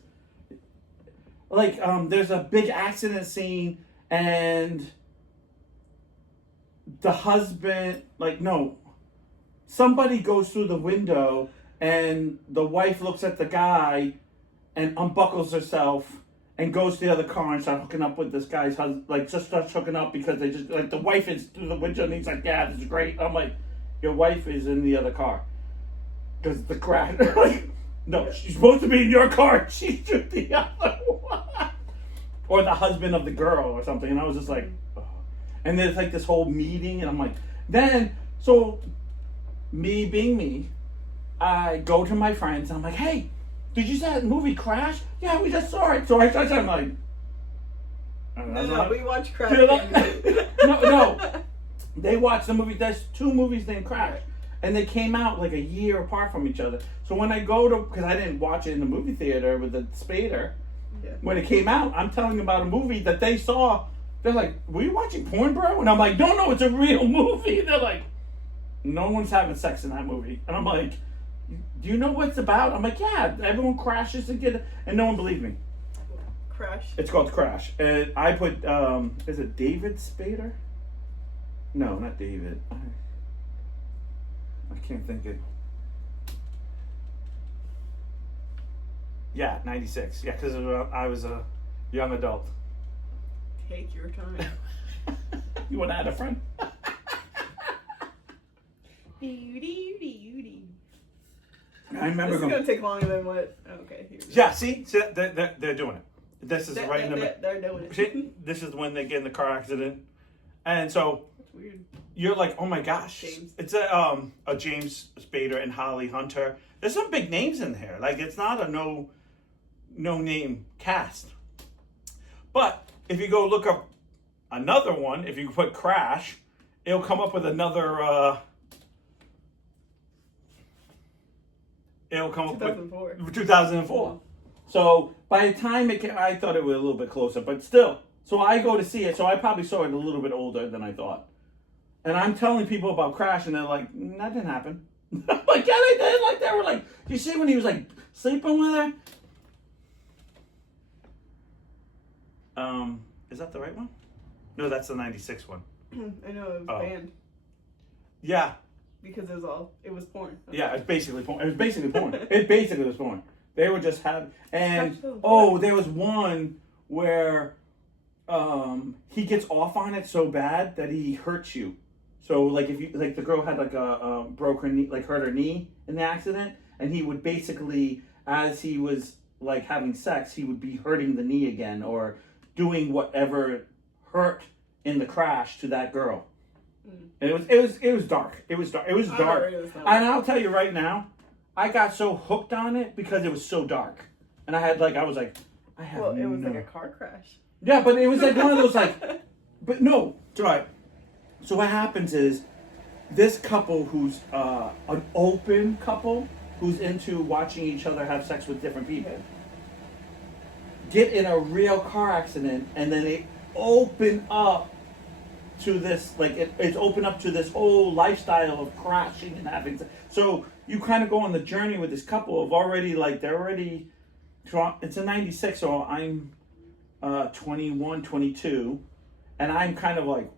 Like, there's a big accident scene, and the husband, somebody goes through the window, and the wife looks at the guy and unbuckles herself and goes to the other car and starts hooking up with this guy's husband. Like, just starts hooking up because they just, like, the wife is through the window, and he's like, yeah, this is great. I'm like, your wife is in the other car. Because the crash, like, no, she's supposed to be in your car. She's just the other one. Or the husband of the girl or something. And I was just like, oh. And there's like this whole meeting, and I'm like, then, so me being me, I go to my friends, and I'm like, hey, did you see that movie Crash? Yeah, we just saw it. So I'm like, no, we watched Crash. No. They watched the movie. There's 2 movies named Crash. And they came out like a year apart from each other. So when I go to, because I didn't watch it in the movie theater with the Spader, when it came out, I'm telling them about a movie that they saw. They're like, were you watching porn, bro? And I'm like, no, it's a real movie. They're like, no one's having sex in that movie. And I'm like, do you know what it's about? I'm like, yeah, everyone crashes and and no one believed me. Crash. It's called Crash. And I put, is it David Spader? No, not David. I can't think it. Yeah, 96. Yeah, because I was a young adult. Take your time. You want to add a friend? I remember This is going to take longer than what... Okay, here we go. Yeah, see? They're doing it. This is right in the middle. They're doing it. See? This is when they get in the car accident. And so... That's weird. You're like, oh my gosh. James. It's a James Spader and Holly Hunter. There's some big names in here. Like, it's not a no name cast. But if you go look up another one, if you put Crash, it'll come up with another it'll come up 2004. with 2004. So by the time it came, I thought it was a little bit closer, but still. So I go to see it, so I probably saw it a little bit older than I thought. And I'm telling people about Crash, and they're like, that didn't happen. I'm like, yeah, they did. Like, they were like, you see when he was like sleeping with her? Is that the right one? No, that's the 96 one. I know, it was banned. Yeah. Because it was porn. Yeah, it's basically porn. It was basically porn. It basically was porn. They were just having, and there was one where he gets off on it so bad that he hurts you. So like if you like the girl had like a broke her knee, like hurt her knee in the accident, and he would basically, as he was like having sex, he would be hurting the knee again or doing whatever hurt in the crash to that girl. And it was dark. It was dark. It was dark. And I'll tell you right now, I got so hooked on it because it was so dark. And I was like, Well, it was like a car crash. Yeah, but it was like one of those like, but no, it's all right. So what happens is, this couple who's an open couple who's into watching each other have sex with different people get in a real car accident, and then they open up to this, like it's open up to this whole lifestyle of crashing and having sex. So you kind of go on the journey with this couple of already, like it's a 96, so I'm 21, 22, and I'm kind of like,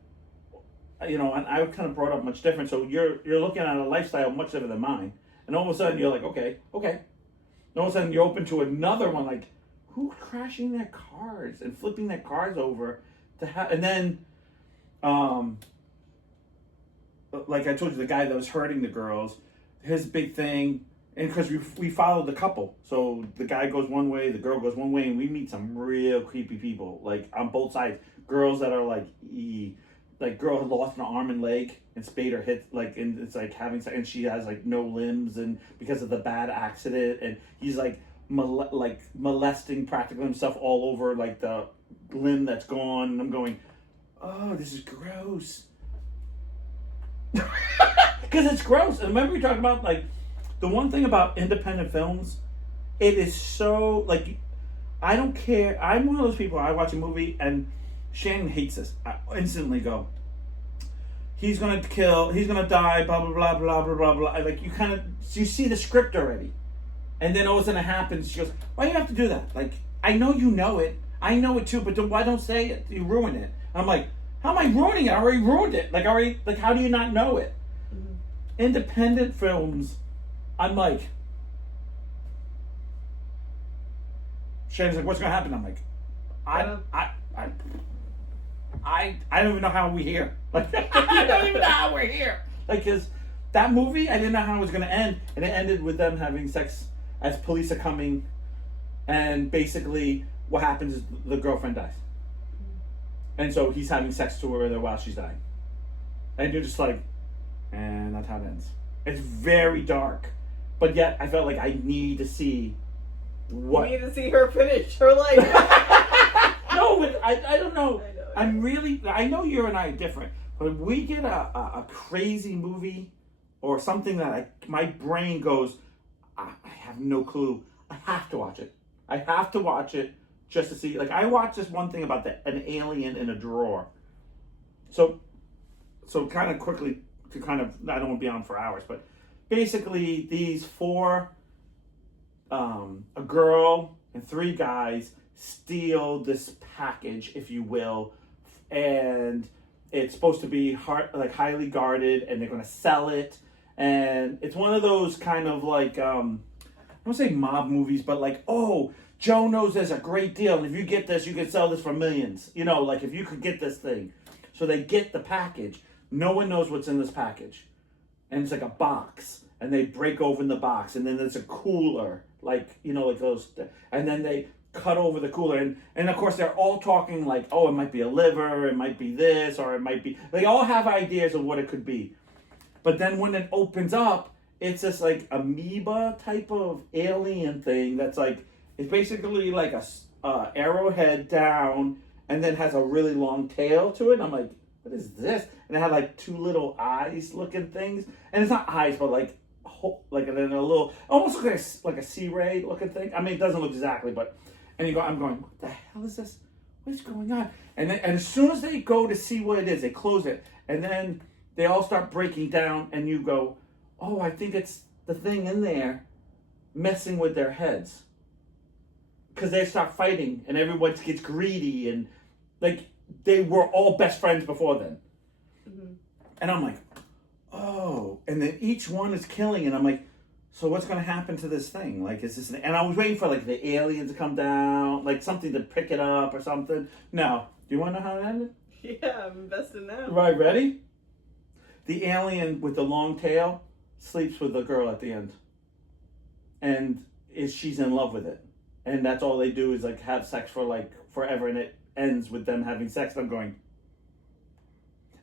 and I kind of brought up much different. So you're looking at a lifestyle much different than mine, and all of a sudden you're like, okay, and all of a sudden you're open to another one, like who's crashing their cars and flipping their cars over to have, and then, like I told you, the guy that was hurting the girls, his big thing. And because we followed the couple. So the guy goes one way, the girl goes one way, and we meet some real creepy people, like on both sides. Girls that are like, girl had lost an arm and leg, and Spader hit, like, and it's like having sex, and she has like no limbs, and because of the bad accident, and he's like molesting practically himself all over like the limb that's gone. And I'm going, oh, this is gross. Because it's gross. And remember we talked about like, the one thing about independent films, it is so, like, I don't care. I'm one of those people, I watch a movie and Shannon hates this. I instantly go, he's gonna die, blah blah blah blah blah blah blah. Like you see the script already, and then all of a sudden it happens. She goes, "Why do you have to do that? Like, I know you know it. I know it too, but why don't say it? You ruin it." I'm like, "How am I ruining it? I already ruined it. Like, how do you not know it?" Mm-hmm. Independent films, I'm like, Shannon's like, "What's gonna happen?" I'm like, I don't even know how we're here. Like, I don't even know how we're here. Like, cause that movie, I didn't know how it was gonna end, and it ended with them having sex as police are coming, and basically what happens is the girlfriend dies, and so he's having sex to her while she's dying, and you're just like, and that's how it ends. It's very dark, but yet I felt like I need to see what. You need to see her finish her life. No, I don't know. I I know you and I are different, but if we get a crazy movie or something that my brain goes, I have no clue. I have to watch it. I have to watch it just to see. Like, I watched this one thing about an alien in a drawer. So kind of quickly I don't want to be on for hours, but basically these four, a girl and three guys steal this package, if you will, and it's supposed to be highly guarded, and they're going to sell it, and it's one of those kind of like I don't want to say mob movies, but like, oh, Joe knows there's a great deal, and if you get this, you can sell this for millions. You know, like if you could get this thing. So they get the package. No one knows what's in this package, and it's like a box, and they break open the box, and then there's a cooler, like, you know, like those, and then they cut over the cooler, and of course they're all talking like, oh, it might be a liver, it might be this, or it might be, they all have ideas of what it could be. But then when it opens up, it's this like amoeba type of alien thing that's like, it's basically like a arrowhead down, and then has a really long tail to it. And I'm like, what is this? And it had like two little eyes looking things, and it's not eyes, but like and then a little, almost like a sea ray looking thing. I mean, it doesn't look exactly, but. And I'm going, what the hell is this? What's going on? And as soon as they go to see what it is, they close it. And then they all start breaking down, and you go, oh, I think it's the thing in there messing with their heads. Because they start fighting, and everyone gets greedy, and like they were all best friends before then. Mm-hmm. And I'm like, oh. And then each one is killing, and I'm like, so what's going to happen to this thing? Like, is this... And I was waiting for, like, the aliens to come down, like, something to pick it up or something. No. Do you want to know how it ended? Yeah, I'm invested now. Right, ready? The alien with the long tail sleeps with the girl at the end. And she's in love with it. And that's all they do is, like, have sex for, like, forever. And it ends with them having sex. And I'm going...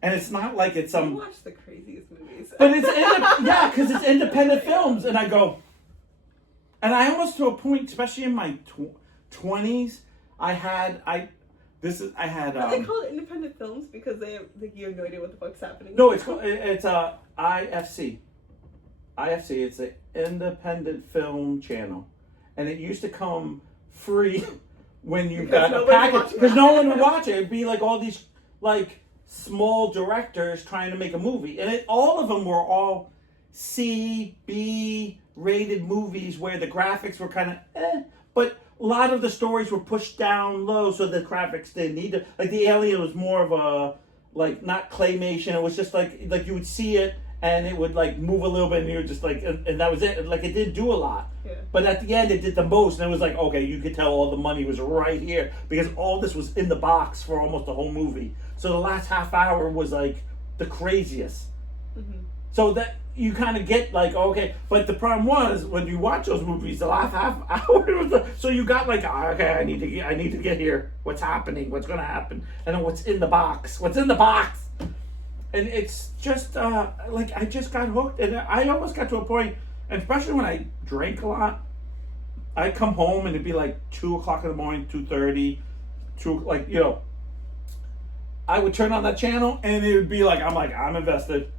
And it's not like it's some... You watch the craziest movies. But it's... yeah, because it's independent films. And I go... And I almost to a point, especially in my 20s, I had... Are they called independent films because you have no idea what the fuck's happening? No, it's IFC. IFC, it's an independent film channel. And it used to come free when you got a package. Because no one would watch it. It'd be like all these... like small directors trying to make a movie, and all of them were all C, B rated movies where the graphics were kind of but a lot of the stories were pushed down low, so the graphics didn't need to. Like the alien was more of a like not claymation. It was just like you would see it and it would like move a little bit, and you were just like, and that was it. Like it didn't do a lot. Yeah. But at the end, it did the most, and it was like, okay, you could tell all the money was right here because all this was in the box for almost the whole movie. So the last half hour was like the craziest. Mm-hmm. So that you kind of get like, okay, but the problem was when you watch those movies, the last half hour was so you got like, okay, I need to get here. What's happening? What's gonna happen? And then what's in the box? What's in the box? And it's just like I just got hooked, and I almost got to a point, and especially when I drank a lot, I'd come home and it'd be like 2:00 in the morning, 2:30, like, you know, I would turn on that channel and it would be like, I'm invested.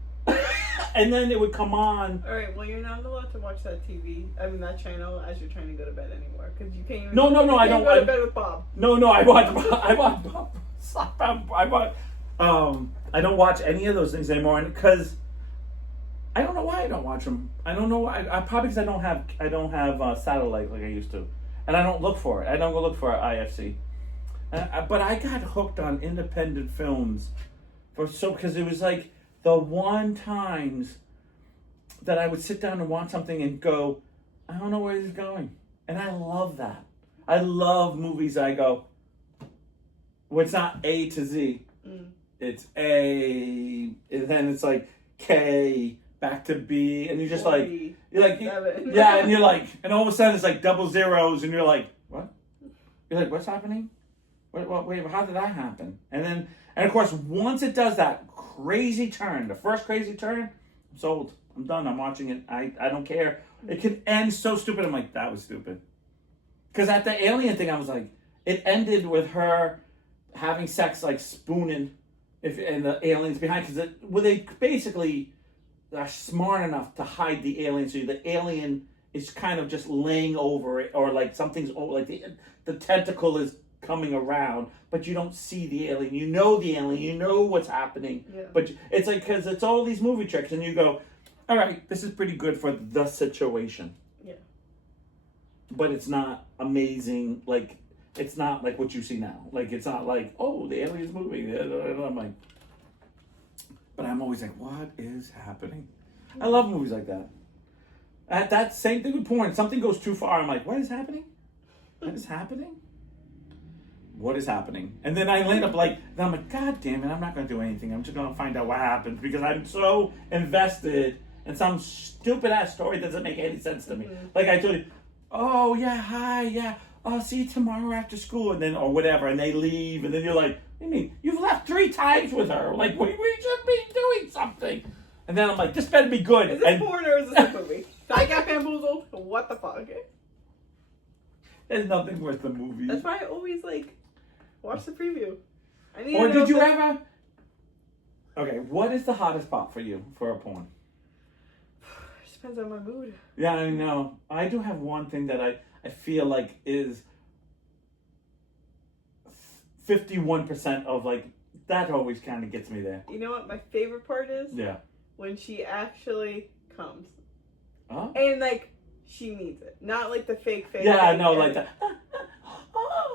and then it would come on. All right. Well, you're not allowed to watch that that channel as you're trying to go to bed anymore because you can't. Even, No, you I can't don't. go to bed with Bob. No, I don't watch any of those things anymore, and because I don't know why I don't watch them. I don't know why. I probably because I don't have satellite like I used to, and I don't look for it. I don't go look for IFC. But I got hooked on independent films because it was like the one times that I would sit down and watch something and go, I don't know where this is going, and I love that. I love movies. I go, well, it's not A to Z. It's A, and then it's like K back to B, and you're just like, yeah, and you're like, and all of a sudden it's like double zeros, and you're like, what? You're like, what's happening? Wait, how did that happen? And of course, once it does that crazy turn, the first crazy turn, I'm sold. I'm done. I'm watching it. I don't care. It could end so stupid. I'm like, that was stupid. Because at the alien thing, I was like, it ended with her having sex, like spooning, and the aliens behind. Because they basically are smart enough to hide the alien, so the alien is kind of just laying over it, or like something's like the tentacle is coming around, but you don't see the alien. You know the alien. You know what's happening. Yeah. But it's like, because it's all these movie tricks, and you go, all right, this is pretty good for the situation. Yeah. But it's not amazing. Like, it's not like what you see now. Like, it's not like, oh, the alien's moving. I'm like, but I'm always like, what is happening? I love movies like that. That same thing with porn. Something goes too far. I'm like, what is happening? What is happening? What is happening? And then I end up like, then I'm like, God damn it, I'm not going to do anything. I'm just going to find out what happens because I'm so invested in some stupid ass story that doesn't make any sense to me. Like I told you, oh yeah, hi, yeah, I'll see you tomorrow after school, and then, or whatever, and they leave, and then you're like, what do you mean? You've left 3 times with her. Like, we should be doing something. And then I'm like, this better be good. Is this porn or is this a movie? I got bamboozled. What the fuck? There's nothing worth the movie. That's why I always watch the preview. Or did you ever? Okay, what is the hottest spot for you for a porn? It depends on my mood. Yeah, I know. I do have one thing that I feel like is 51% of that always kind of gets me there. You know what my favorite part is? Yeah. When she actually comes. Huh? And she means it. Not the fake face. Yeah, I know, like that.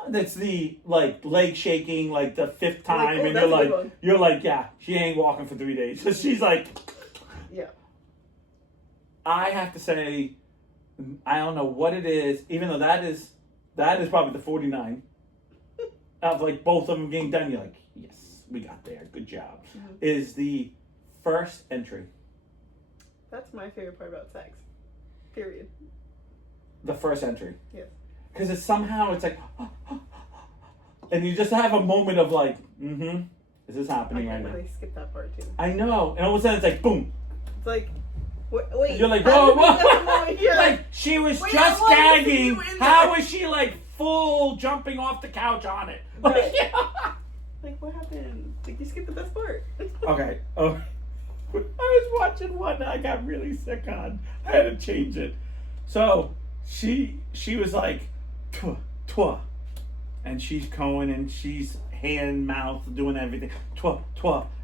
That's the leg shaking the 5th time, and you're like, yeah, she ain't walking for 3 days. So she's like, yeah. I have to say, I don't know what it is, even though that is probably the 49 of both of them getting done. You're like, yes, we got there, good job. Mm-hmm. Is the first entry. That's my favorite part about sex. Period. The first entry. Yes. Because it's like, and you just have a moment of is this happening right now? I skip that part too. I know, and all of a sudden it's like, boom. It's like, wait. And you're like, whoa. Like she was just gagging. How was she full jumping off the couch on it? Right. What happened? You skipped the best part. Okay. Oh. I was watching one that I got really sick on. I had to change it. So she was like, twa, and she's going and she's hand, mouth, doing everything. Twa.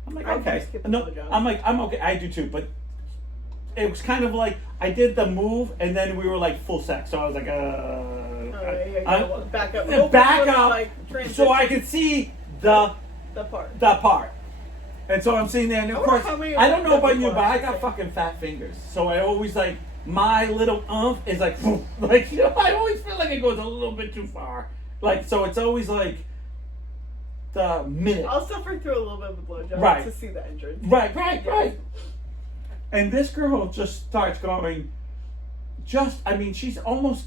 I'm like, okay. No, I'm like, I'm okay. I do too, but it was kind of like I did the move and then we were full sex. So I was like, back up. Back up, so I could see the part. And so I'm sitting there, and of course, I don't know about you, but I got fucking fat fingers. So I always my little is I always feel like it goes a little bit too far. So it's always the minute. I'll suffer through a little bit of a blowjob to see the entrance. Right. And this girl just starts going, she's almost,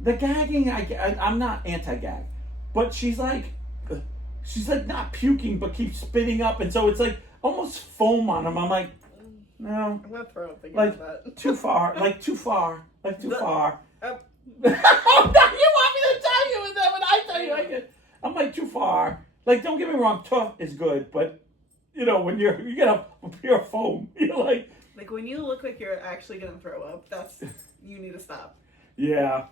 the gagging, I'm not anti-gag, but she's not puking, but keeps spitting up, and so it's almost foam on him. I'm like, no. I'm gonna throw up thinking about that. Too far. Too far. Oh, now you want me to tell you, and then when I tell you, I'm too far. Don't get me wrong, tough is good, but when you get a pure foam, you're like, Like when you look like you're actually gonna throw up, you need to stop. yeah.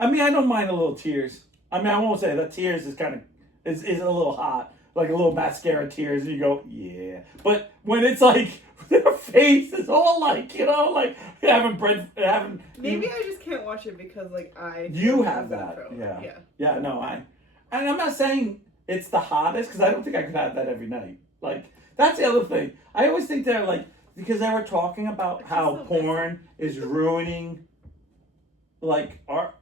I mean, I don't mind a little tears. I mean, I won't say that tears is kind of is a little hot, like a little mascara tears, and you go, yeah. But when it's like their face is all like, like having. Maybe I just can't watch it because You have that, yeah. No, and I'm not saying it's the hottest because I don't think I could have that every night. Like that's the other thing. I always think they're like because they were talking about how porn is ruining like our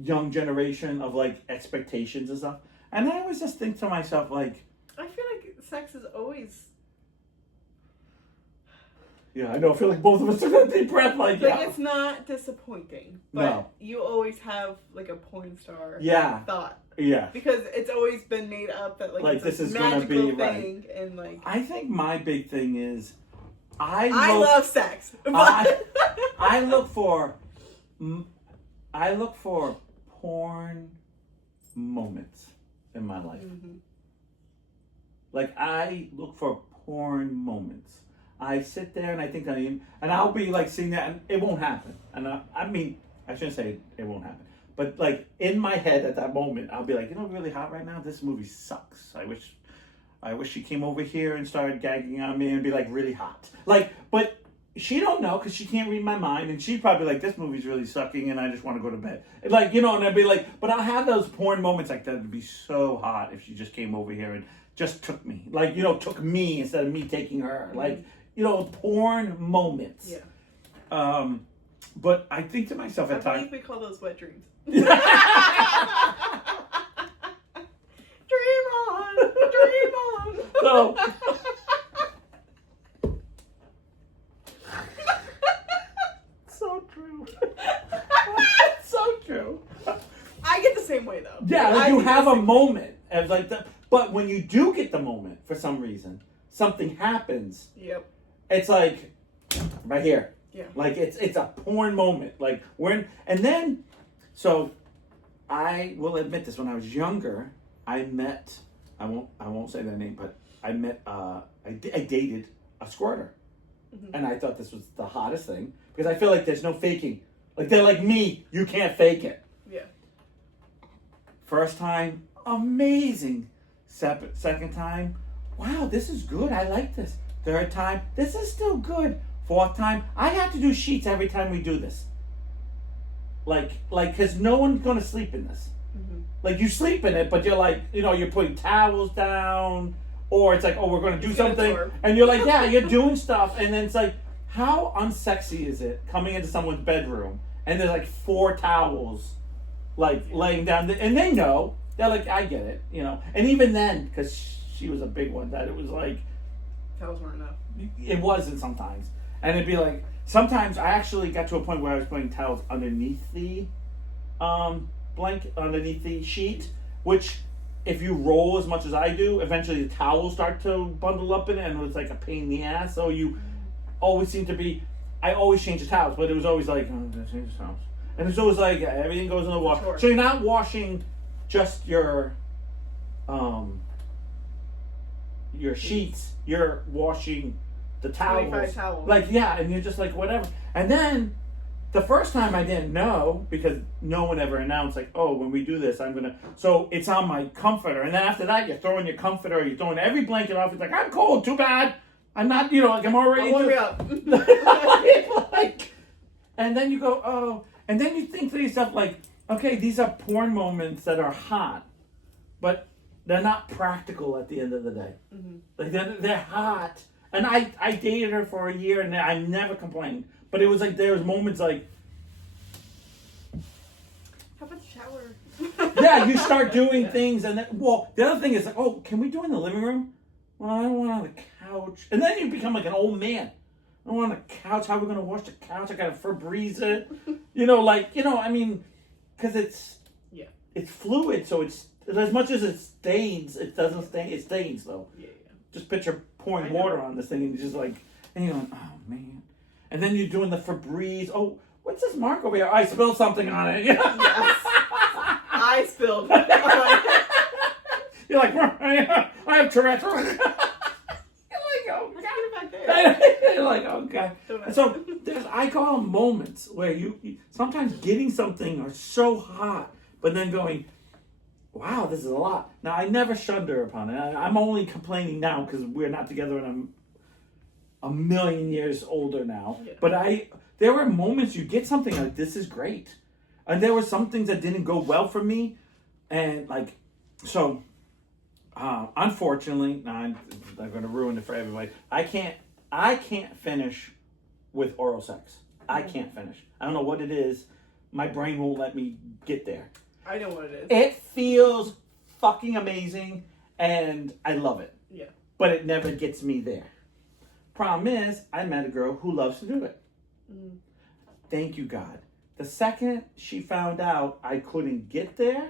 young generation of like expectations and stuff. And I always just think to myself like, I feel like sex is always. Yeah, I know. I feel like both of us took a deep breath. Like it's not disappointing, but No. you always have like a porn star thought. Yeah. Because it's always been made up that like it's this a is gonna magical be thing and like. I think my big thing is, I love sex. But I look for porn moments in my life. Mm-hmm. Like I look for porn moments. I sit there and I think and I'll be like seeing that and it won't happen. And I mean, I shouldn't say it won't happen. But like in my head at that moment, I'll be like, really hot right now? This movie sucks. I wish she came over here and started gagging on me and be like really hot. Like, but she don't know because she can't read my mind and she'd probably like, this movie's really sucking and I just want to go to bed. Like, and I'd be like, but I'll have those porn moments like that would be so hot if she just came over here and just took me. Like, took me instead of me taking her. Like, porn moments. Yeah. But I think to myself at I times. believe we call those wet dreams. Dream on. So, so true. So true. I get the same way though. Yeah, like you have a moment as like but when you do get the moment for some reason, something happens. Yep. It's like right here. Yeah. Like it's a porn moment. Like and then so I will admit this, when I was younger, I met I won't say their name, but I met I dated a squirter. Mm-hmm. And I thought this was the hottest thing because I feel like there's no faking. Like they're like me, you can't fake it. Yeah. First time, amazing. Second time, wow, this is good. I like this. Third time, this is still good. Fourth time, I have to do sheets every time we do this. Like, because no one's gonna sleep in this. Mm-hmm. Like you sleep in it, but you're like, you're putting towels down, or it's like, oh, we're gonna do something, and you're like, yeah, you're doing stuff, and then it's like, how unsexy is it coming into someone's bedroom and there's like 4 towels, like laying down, and they know. They're like, I get it, And even then, because she was a big one, that it was like... Towels weren't enough. It wasn't sometimes. And it'd be like... Sometimes I actually got to a point where I was putting towels underneath the blanket, underneath the sheet, which if you roll as much as I do, eventually the towels start to bundle up in it, and it was like a pain in the ass. So you always seem to be... I always change the towels, but it was always like, oh, I change the towels. And it's always like, everything goes in the wash. Sure. So you're not washing... just your sheets, you're washing the towels. 25 towels. Like, yeah, and you're just like, whatever. And then, the first time I didn't know, because no one ever announced, like, oh, when we do this, so it's on my comforter. And then after that, you're throwing your comforter, you're throwing every blanket off. It's like, I'm cold, too bad. I'm not, like, I'm already... I'll warm you up. Like, and then you go, oh, and then you think to yourself, like, okay, these are porn moments that are hot, but they're not practical at the end of the day. Mm-hmm. Like they're hot, and I dated her for a year, and I never complained. But it was like there was moments like, how about the shower? Yeah, you start doing things, and then the other thing is like, oh, can we do it in the living room? Well, I don't want on the couch, and then you become like an old man. I don't want on the couch. How are we gonna wash the couch? I gotta Febreze it. I mean. Because it's fluid, so it's as much as it stains, it doesn't stain. It stains though. Yeah. Just picture pouring water on this thing and you're just like, and you're like, oh man. And then you're doing the Febreze. Oh, what's this mark over here? I spilled something on it. Yes. I spilled. You're like, I have Tourette's. You're like, oh, Let's get it back there. You're like, oh God. And so I call them moments where you sometimes getting something are so hot, but then going, wow, this is a lot. Now I never shunned her upon it. I'm only complaining now because we're not together and I'm a million years older now. Yeah. But there were moments you get something like, this is great, and there were some things that didn't go well for me, and like, so. Unfortunately, I'm going to ruin it for everybody. I can't finish with oral sex. I can't finish. I don't know what it is. My brain won't let me get there. I know what it is. It feels fucking amazing, and I love it. Yeah. But it never gets me there. Problem is, I met a girl who loves to do it. Mm. Thank you, God. The second she found out I couldn't get there,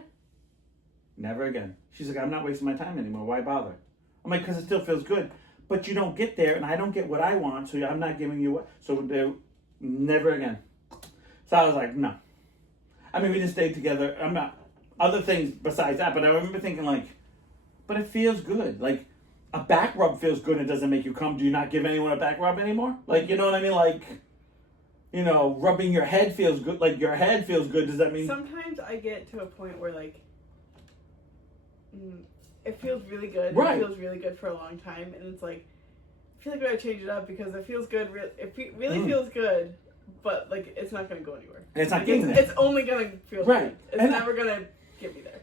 never again. She's like, I'm not wasting my time anymore. Why bother? I'm like, because it still feels good. But you don't get there, and I don't get what I want, so I'm not giving you what. So never again. So I was like, no. I mean, we just stayed together. I'm not, other things besides that, but I remember thinking like, but it feels good. Like, a back rub feels good and it doesn't make you come. Do you not give anyone a back rub anymore? Like, you know what I mean? Like, you know, rubbing your head feels good. Like, your head feels good. Does that mean? Sometimes I get to a point where, like, it feels really good. Right. It feels really good for a long time, and it's like, I feel like I gotta change it up because it feels good. It really feels good, but like it's not gonna go anywhere. And it's not like, getting there. It's only gonna feel Right. good. It's And never gonna get me there.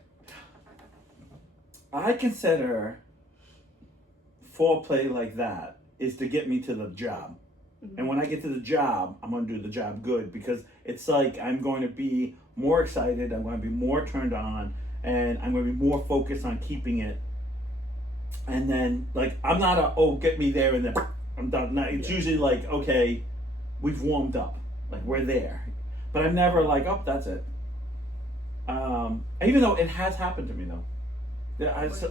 I consider foreplay like that is to get me to the job. Mm-hmm. And when I get to the job, I'm going to do the job good because it's like I'm going to be more excited, I'm going to be more turned on, and I'm going to be more focused on keeping it. And then, like, I'm not get me there and then I'm done. No, it's usually like, okay, we've warmed up. Like, we're there. But I'm never like, oh, that's it. Even though it has happened to me, though.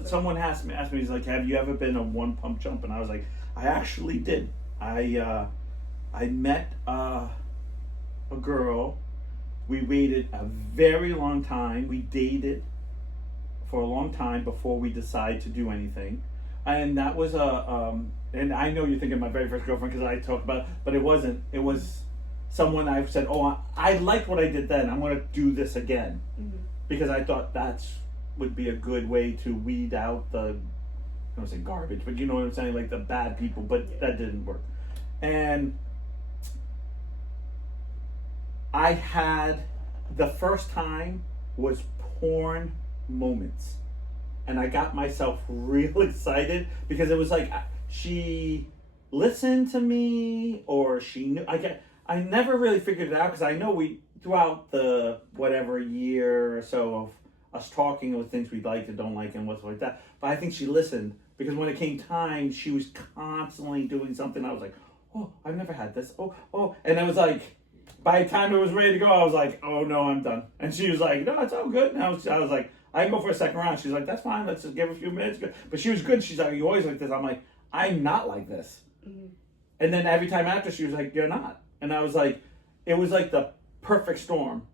Someone asked me, he's like, have you ever been a one pump chump? And I was like, I actually did. I met a girl. We waited a very long time. We dated for a long time before we decided to do anything. And that was and I know you're thinking of my very first girlfriend because I talked about it, but it wasn't. It was someone I said, oh, I liked what I did then. I'm going to do this again. Mm-hmm. Because I thought would be a good way to weed out the, I don't want to say garbage, but you know what I'm saying, like the bad people, but that didn't work. And I had, the first time was porn moments. And I got myself real excited because it was like, she listened to me or she knew, I never really figured it out because I know throughout the whatever year or so of us talking with things we liked and don't like and what's like that. But I think she listened because when it came time, she was constantly doing something. I was like, oh, I've never had this. Oh. And I was like, by the time it was ready to go, I was like, oh no, I'm done. And she was like, no, it's all good. And I was like, I can go for a second round. She's like, that's fine. Let's just give her a few minutes. But she was good. She's like, you always like this. I'm like, I'm not like this. Mm-hmm. And then every time after, she was like, you're not. And I was like, it was like the perfect storm.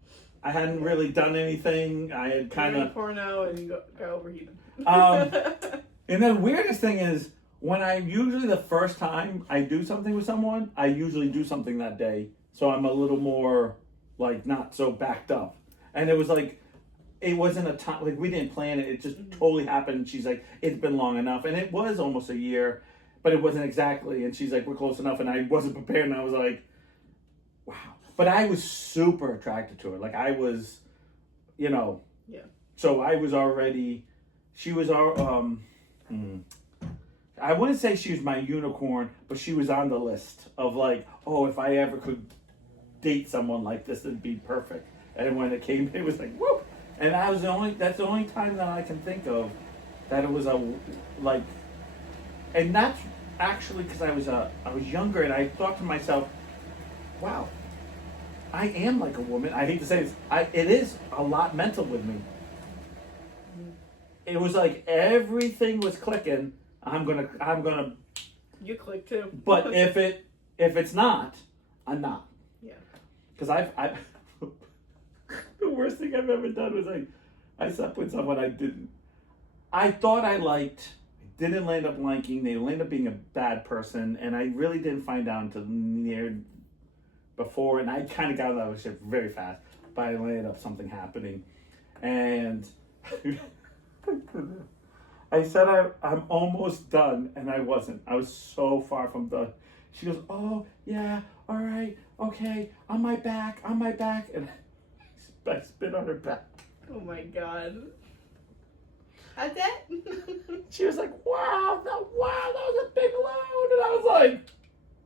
I hadn't really done anything. I had kind of porno and got overheated. And the weirdest thing is when usually the first time I do something with someone, I usually do something that day, so I'm a little more like not so backed up. And it was like it wasn't a time like we didn't plan it. It just totally happened. She's like, it's been long enough, and it was almost a year, but it wasn't exactly. And she's like, we're close enough, and I wasn't prepared, and I was like, wow. But I was super attracted to her. Like I was, you know. Yeah. So I was already. She was our. I wouldn't say she was my unicorn, but she was on the list of like, oh, if I ever could date someone like this, it'd be perfect. And when it came, it was like, whoop. And that's the only time that I can think of that it was and that's actually because I was younger and I thought to myself, wow. I am like a woman. I hate to say this. It is a lot mental with me. It was like everything was clicking. I'm gonna. You click too. But if it's not, I'm not. Yeah. Because I've the worst thing I've ever done was I slept with someone I didn't. I thought I liked, didn't end up liking, they ended up being a bad person, and I really didn't find out until near before, and I kind of got out of that shit very fast, but I ended up something happening, and I said I'm almost done, and I wasn't. I was so far from done. She goes, oh, yeah, all right, okay, on my back, and I spit on her back. Oh my god. How'd that? She was like, wow, that was a big load. And I was like,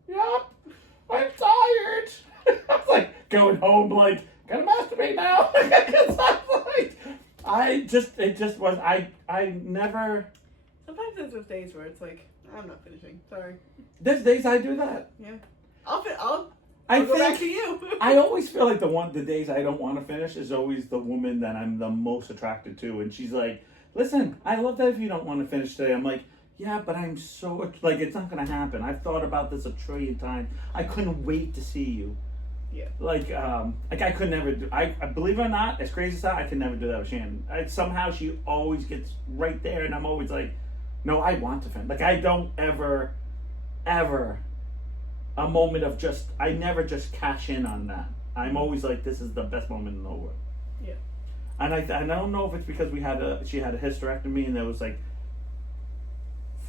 yep, I'm tired. I was like, going home, like, gotta masturbate now. Because I was like, it just was, I never. Sometimes there's those days where it's like, I'm not finishing. Sorry. There's days I do that. Yeah. I'll go think, back to you. I always feel like the days I don't want to finish is always the woman that I'm the most attracted to. And she's like, listen, I love that if you don't want to finish today. I'm like, yeah, but I'm so, like, it's not going to happen. I've thought about this a trillion times. I couldn't wait to see you. Yeah. Like I could never do, I believe it or not, as crazy as that, I could never do that with Shannon. Somehow she always gets right there, and I'm always like, no, I want to finish. Like, I don't ever a moment of just, I never just cash in on that. I'm always like, this is the best moment in the whole world. Yeah. And I don't know if it's because she had a hysterectomy, and there was like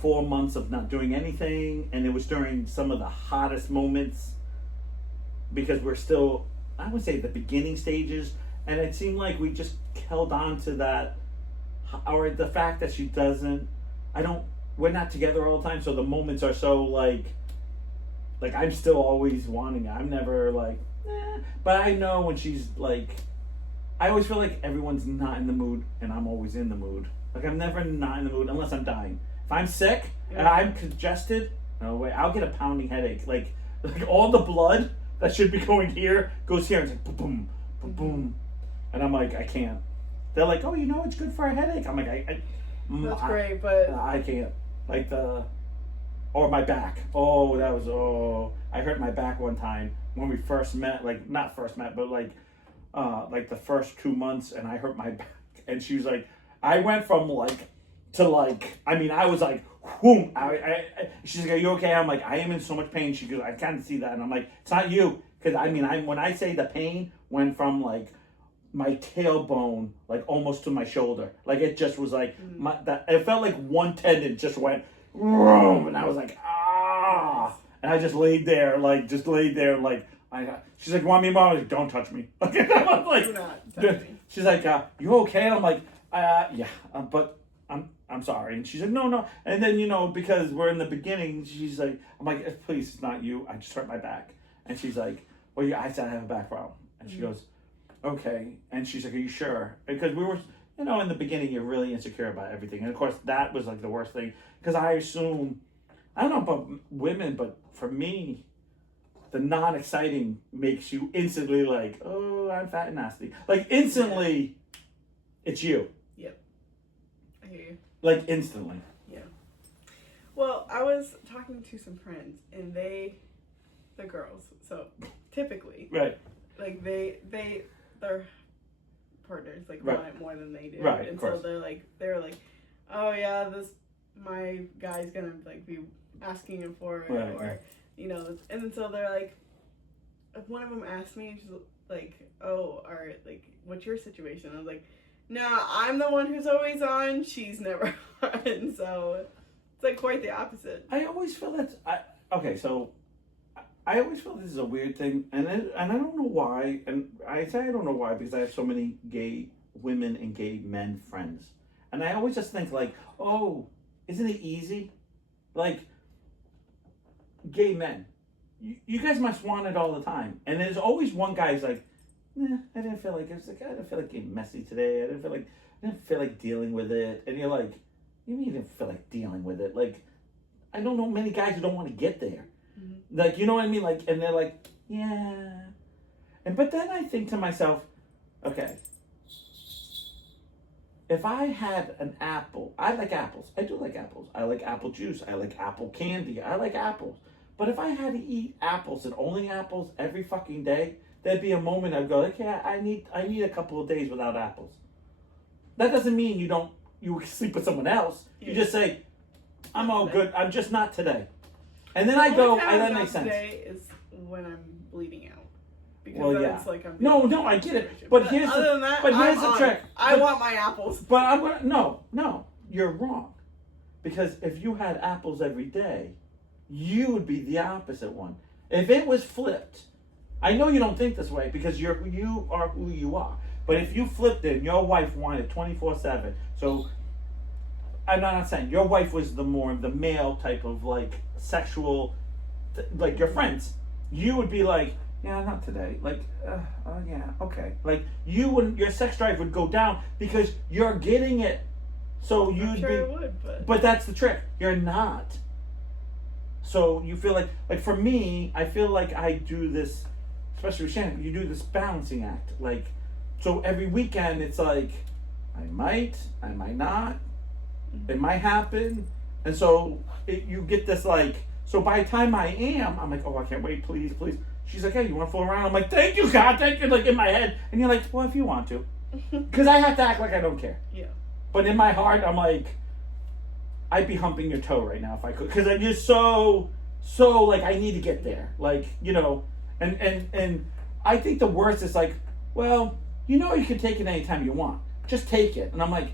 4 months of not doing anything, and it was during some of the hottest moments because we're still, I would say, the beginning stages, and it seemed like we just held on to that, or the fact that she doesn't, we're not together all the time, so the moments are so like I'm still always wanting it. I'm never like, but I know when she's like, I always feel like everyone's not in the mood, and I'm always in the mood. Like, I'm never not in the mood unless I'm dying. If I'm sick and I'm congested, no way, I'll get a pounding headache. Like all the blood that should be going here goes here, and it's like boom, boom, boom, and I'm like, I can't. They're like, oh, it's good for a headache. I'm like, That's great, but I can't. Like or my back. Oh, I hurt my back one time when we first met. Like, not first met, but like the first 2 months, and I hurt my back. And she was like, I went from I was like, whoom. She's like, are you okay? I'm like, I am in so much pain. She goes, I can't see that. And I'm like, it's not you. Because when I say the pain went from like my tailbone, like almost to my shoulder. Like, it just was like, it felt like one tendon just went, and I was like, ah. And I just laid there, like, she's like, want me, Mom? I was like, don't touch me. I was like, do not touch me. She's like, you okay? And I'm like, yeah, but I'm sorry. And she's like, no. And then, because we're in the beginning, she's like, I'm like, please, it's not you. I just hurt my back. And she's like, well, yeah, I said I have a back problem. And she goes, okay. And she's like, are you sure? Because we were, in the beginning, you're really insecure about everything. And of course, that was like the worst thing. Because I assume, I don't know about women, but for me, the non-exciting makes you instantly like, oh, I'm fat and nasty. Like, instantly, it's you. Yep. I hear you. Like, instantly. Yeah. Well, I was talking to some friends, and they're girls, so typically, right, like their partners like right. want it more than they do, right? And of course. so they were like, oh yeah, my guy's gonna like be asking him for it, right, or right. And then so they're like, one of them asked me, she's like, oh, like, what's your situation? I was like, no, I'm the one who's always on. She's never on. So it's like quite the opposite. I always feel I always feel this is a weird thing, and I don't know why. And I say I don't know why because I have so many gay women and gay men friends, and I always just think like, oh, isn't it easy? Like, gay men, you guys must want it all the time, and there's always one guy who's like, I didn't feel like it. I didn't feel like getting messy today. I didn't feel like dealing with it. And you're like, you mean you didn't feel like dealing with it? Like, I don't know many guys who don't want to get there. Mm-hmm. Like, you know what I mean? Like, and they're like, yeah. But then I think to myself, okay, if I had an apple, I like apples. I do like apples. I like apple juice. I like apple candy. I like apples. But if I had to eat apples and only apples every fucking day, there'd be a moment I'd go, okay, I need a couple of days without apples. That doesn't mean you don't you sleep with someone else. You just say, I'm Not all today. good. I'm just not today. And then I go, and that makes sense. Today is when I'm bleeding out. Because Well, then yeah. it's like I'm No, being I get it. situation. But here's other the, than that, but here's I'm the on trick. it. I But- want my apples. But I'm gonna no, you're wrong. Because if you had apples every day, you would be the opposite one. If it was flipped, I know you don't think this way because you are who you are. But if you flipped it and your wife wanted 24/7, so I'm not saying your wife was the male type of like sexual, like your friends, you would be like, yeah, not today. Like, oh yeah, okay. Like you wouldn't, your sex drive would go down because you're getting it. So you'd I'm sure be, it would, but that's the trick. You're not. So you feel like for me, I feel like I do this, especially with Shannon, you do this balancing act. Like, so every weekend it's like, I might not, it might happen. And so you get this like, so by the time I am, I'm like, oh, I can't wait, please, please. She's like, hey, you want to fool around? I'm like, thank you, God, thank you, like in my head. And you're like, well, if you want to. Because I have to act like I don't care. Yeah. But in my heart, I'm like, I'd be humping your toe right now if I could. Because I'm just so, like, I need to get there. Like, you know, and I think the worst is like, well, you can take it anytime you want. Just take it. And I'm like,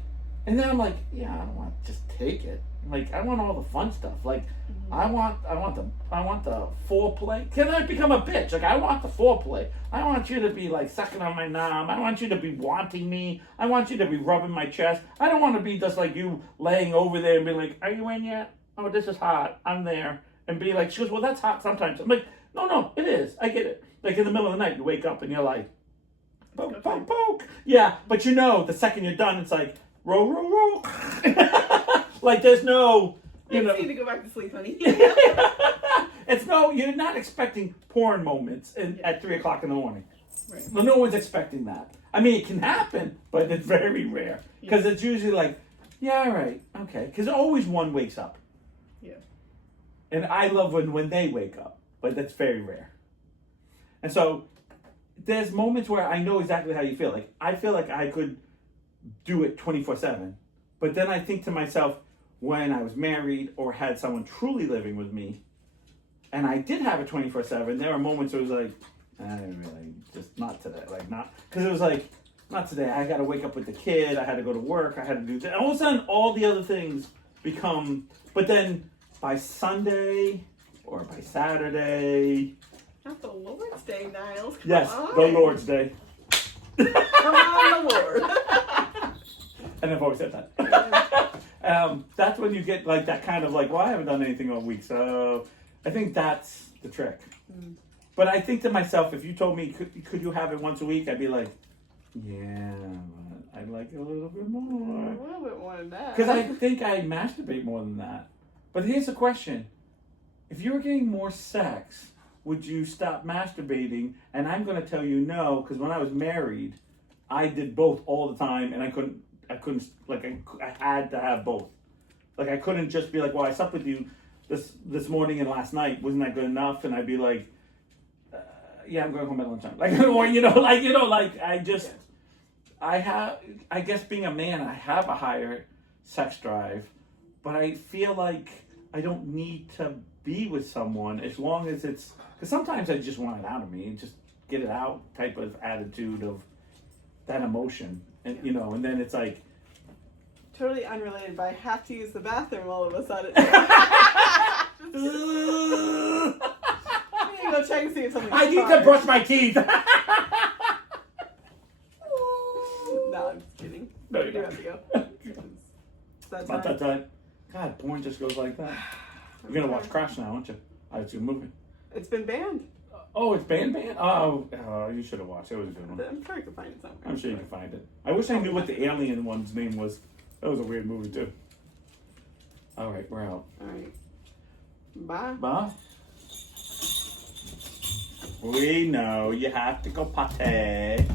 and then I'm like, yeah, I don't want to just take it. Like, I want all the fun stuff. Like, I want the foreplay. Can I become a bitch? Like, I want the foreplay. I want you to be like sucking on my knob. I want you to be wanting me. I want you to be rubbing my chest. I don't want to be just like you laying over there and be like, are you in yet? Oh, this is hot. I'm there. And be like, she goes, well, that's hot sometimes. I'm like, no, it is. I get it. Like in the middle of the night, you wake up and you're like, poke, poke, poke. Yeah, but the second you're done, it's like, row, row, row. Like there's no, I just need to go back to sleep, honey. it's no, you're not expecting porn moments at 3 o'clock in the morning. Right. Well, no one's expecting that. I mean, it can happen, but it's very rare. Because it's usually like, yeah, all right, okay. Because always one wakes up. Yeah. And I love when they wake up, but that's very rare. And so there's moments where I know exactly how you feel. Like, I feel like I could do it 24/7. But then I think to myself, when I was married or had someone truly living with me, and I did have it 24/7, there were moments where it was like, I really, just not today. Like, not, because it was like, not today. I got to wake up with the kid. I had to go to work. I had to do that. All of a sudden, all the other things become, but then by Sunday or by Saturday. Not the Lord's Day, Niles. Come Yes, on. the Lord's Day. Come on, the Lord. And I've always said that. That's when you get like that kind of like, well, I haven't done anything all week, so I think that's the trick. But I think to myself, if you told me, could you have it once a week, I'd be like, yeah, but I'd like it a little bit more. A little bit more than that. Because I think I masturbate more than that. But here's the question. If you were getting more sex, would you stop masturbating? And I'm going to tell you no, because when I was married, I did both all the time, and I couldn't, like, I had to have both. Like, I couldn't just be like, well, I slept with you this morning and last night. Wasn't that good enough? And I'd be like, yeah, I'm going home at lunchtime. Like, or, I guess being a man, I have a higher sex drive, but I feel like I don't need to be with someone as long as it's, because sometimes I just want it out of me and just get it out type of attitude of that emotion. And, and then it's like, Totally unrelated, but I have to use the bathroom all of a sudden. I need to go check and see if something's I need fire. to brush my teeth. No, I'm just kidding. No, You you're have to go. It's that Not time. that time. God, porn just goes like that. You're going to watch Crash now, aren't you? It's a movie. It's been banned. Oh, it's banned? Oh, you should have watched it. It was a good one. I'm sure I can find it somewhere. I'm sure you can find it. I wish I knew what the alien one's name was. That was a weird movie, too. All right, we're out. All right. Bye. Bye. We know you have to go potty.